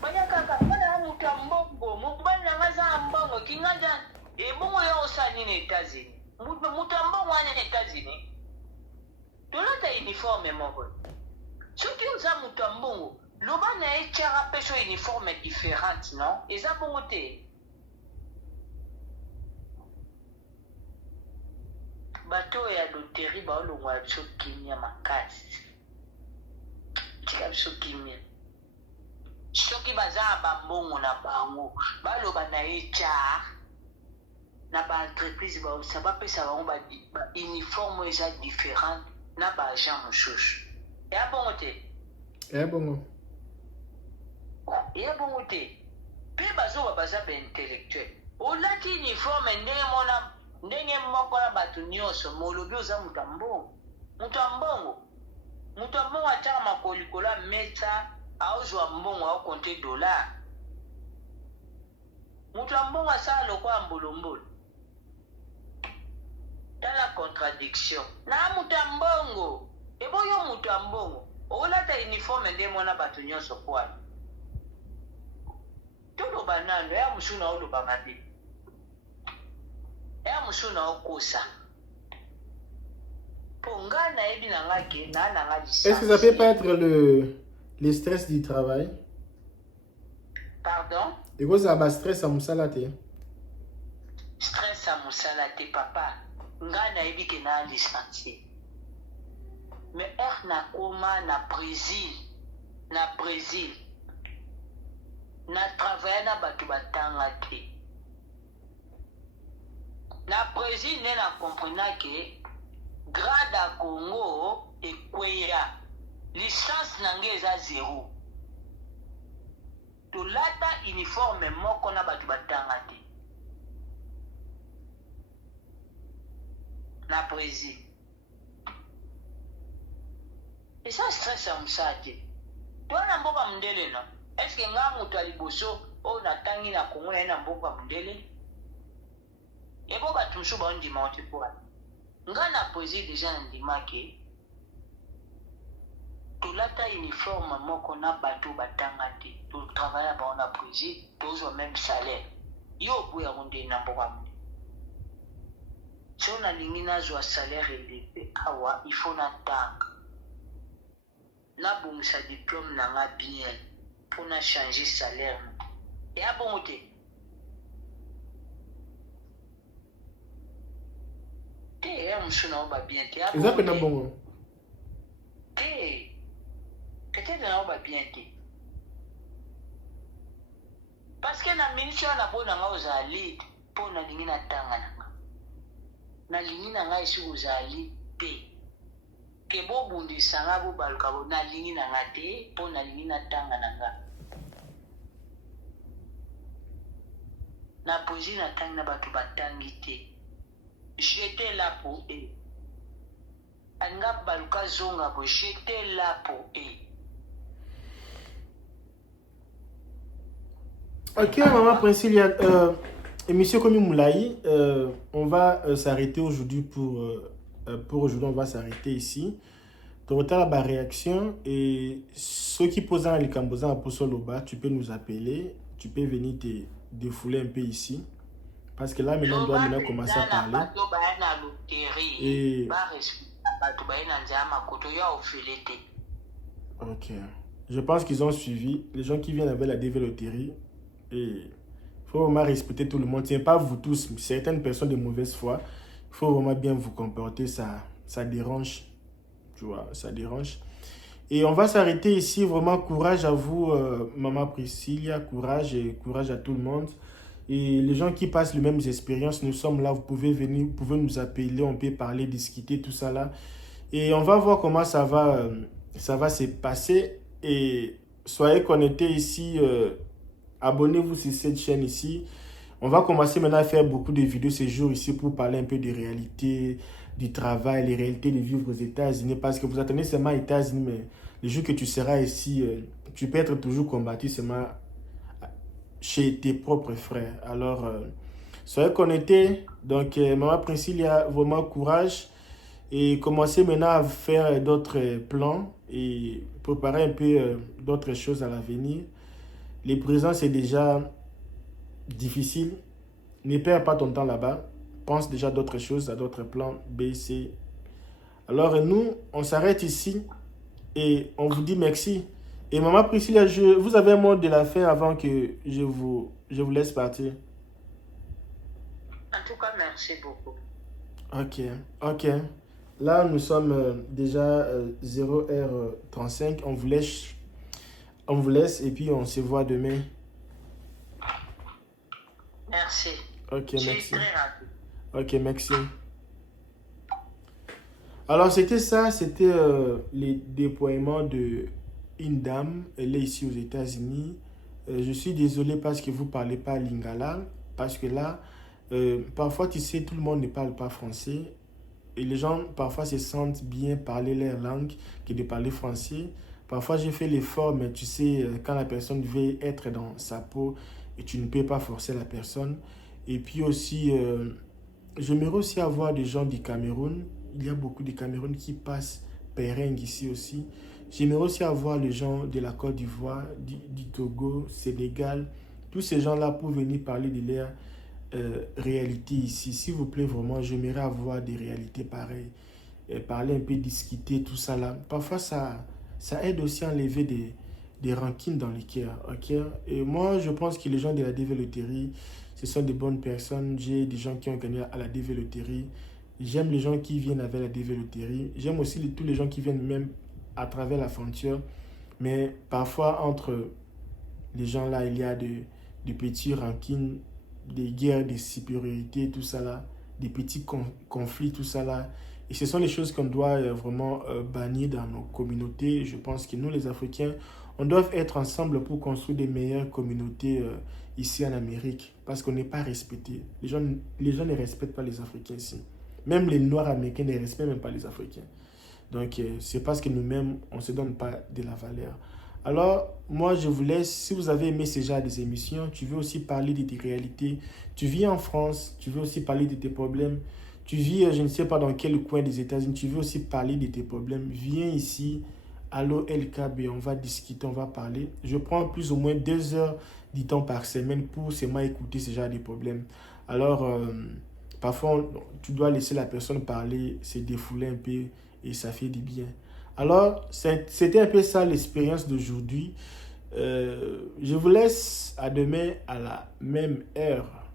banya kaka bana moto ya mbongo mobali na nga aza na mbongo kinganja ebongo yo osala nini États-Unis moto ya mbongo wana na États-Unis tolata uniforme moko soki oza moto ya mbongo loba na ye tiaka mpe so uniforme différente non eza bongo te bato ya loteri baolongwa biso kimia makasi tika biso kimia soki baza na bambongo na bango baloba na ye tia na baentreprise baosa bapesa bango bauniforme eza différente na baagent mosusu eya bongo te eya bongo te mpe bazoba baza baintellectuel olati uniforme ndenge moko na bato nyonso molobi oza moto ya mbongo moto ya mbongo atiaka makolo likolo ya mesa aozwa mbongo aokonte dolar moto ya mbongo asala lokola mbolombolo tala contradiction na moto ya mbongo ebo yo mutu ya mbongo okolata uniforme nde mwana bato nyonso kwana toloba nano ya mosu na oloba mabe ya mosu na okosa mpo ngai nayebi na ngai ke naa na ngai lisansi. Est-ce que ça peut pas être le stress du travail? Pardon? Ekozala ba stress ya mosala te? Stress ya mosala te papa ngai nayebi ke naa lisansi mais nakoma na Brésil na travaille na bato batanga te na Brésil nde na comprena ke grade ya Congo ekweya licence na ngai eza 0 tolata uniforme moko na bato batanga te na Brésil eza stress ya mosala te twana mboka mondele na eske nga moto ya liboso oyo natangi na Kongo naye na mboka mondele ebo bato mosusu baondima te mpona nga na Brésil deja nandimaki tolata uniforme moko na bato batanga te totravaille bango na Brésil tozwa même salaire yo oboya nde na mboka mondele so nalingi nazwa salaire eleve awa ifo natanga nabongisa diplôme na nga bien mpona changer salaire eya bongo te te eya mosu na oba bien te eza mpe na bongo te peut-être na oba bien te parce que na ministre wana bona nga ozala lead mpo nalingi natanga na nga nalingi na nga esi ozala lead te ke bobundisa nga bobaluka bo nalingi na nga te mpo nalingi natanga na nga na Brésil natangi na bato batangi te j'étais là pour eux alinga baluka zonga bo j'étais là pour eux. Ok, maman Priscilla, émission comme Moulaï, on va s'arrêter aujourd'hui pour aujourd'hui, on va s'arrêter ici. Tu as la réaction et ceux qui posent les Cambodgiens pour Soloba, tu peux nous appeler, tu peux venir te défouler un peu ici. Parce que là, maintenant, on doit maintenant commencer à parler. Et... Ok. Je pense qu'ils ont suivi. Les gens qui viennent avec la DV loterie. Et il faut vraiment respecter tout le monde. Ce n'est pas vous tous, certaines personnes de mauvaise foi. Il faut vraiment bien vous comporter. Ça dérange. Tu vois, ça dérange. Et on va s'arrêter ici. Vraiment, courage à vous, maman Priscilla. Courage et courage à tout le monde. Et les gens qui passent les mêmes expériences, nous sommes là. Vous pouvez venir, vous pouvez nous appeler. On peut parler, discuter, tout ça là. Et on va voir comment ça va se passer. Et soyez connectés ici. Abonnez-vous sur cette chaîne ici. On va commencer maintenant à faire beaucoup de vidéos ces jours ici pour parler un peu des réalités du travail, les réalités de vivre aux États-Unis. Parce que vous attendez seulement aux États-Unis, mais le jour que tu seras ici, tu peux être toujours combattu seulement chez tes propres frères. Alors, soyez connectés. Donc, maman Priscilla, vraiment courage. Et commencez maintenant à faire d'autres plans et préparer un peu d'autres choses à l'avenir. Les présents, c'est déjà difficile. Ne perds pas ton temps là-bas. Pense déjà à d'autres choses, à d'autres plans B, C. Alors nous, on s'arrête ici et on vous dit merci. Et maman Priscilla, vous avez un mot de la fin avant que je vous laisse partir. En tout cas, merci beaucoup. Ok. Là, nous sommes déjà 0h35. On vous laisse et puis on se voit demain. Merci. Ok, merci. Très rapide. Ok, merci. Alors, c'était ça. C'était les déploiements d'une dame. Elle est ici aux États-Unis. Je suis désolé parce que vous ne parlez pas lingala. Parce que là, parfois, tu sais, tout le monde ne parle pas français. Et les gens, parfois, se sentent bien parler leur langue que de parler français. Parfois, j'ai fait l'effort, mais tu sais, quand la personne veut être dans sa peau, et tu ne peux pas forcer la personne. Et puis aussi, j'aimerais aussi avoir des gens du Cameroun. Il y a beaucoup de Cameroun qui passent Pereng ici aussi. J'aimerais aussi avoir les gens de la Côte d'Ivoire, du Togo, Sénégal, tous ces gens-là pour venir parler de leur réalité ici. S'il vous plaît, vraiment, j'aimerais avoir des réalités pareilles. Parler un peu, discuter, tout ça là. Parfois, ça aide aussi à enlever des rancines dans les cœurs. Okay? Et moi, je pense que les gens de la développerie, ce sont des bonnes personnes. J'ai des gens qui ont gagné à la développerie. J'aime les gens qui viennent avec la développerie. J'aime aussi tous les gens qui viennent même à travers la frontière. Mais parfois, entre les gens là, il y a de petits rancines, des guerres, des supériorités, tout ça là, des petits conflits, tout ça là. Et ce sont les choses qu'on doit vraiment bannir dans nos communautés. Je pense que nous, les Africains, on doit être ensemble pour construire des meilleures communautés ici en Amérique. Parce qu'on n'est pas respecté. Les gens ne respectent pas les Africains ici. Même les Noirs américains ne respectent même pas les Africains. Donc, c'est parce que nous-mêmes, on ne se donne pas de la valeur. Alors, moi, je vous laisse. Si vous avez aimé ce genre des émissions, tu veux aussi parler de tes réalités. Tu vis en France, tu veux aussi parler de tes problèmes. Tu vis, je ne sais pas dans quel coin des États-Unis, tu veux aussi parler de tes problèmes. Viens ici, allo LKB, on va discuter, on va parler. Je prends plus ou moins 2 heures du temps par semaine pour seulement écouter ce genre de problèmes. Alors, parfois, tu dois laisser la personne parler, se défouler un peu et ça fait du bien. Alors, c'était un peu ça l'expérience d'aujourd'hui. Je vous laisse à demain à la même heure.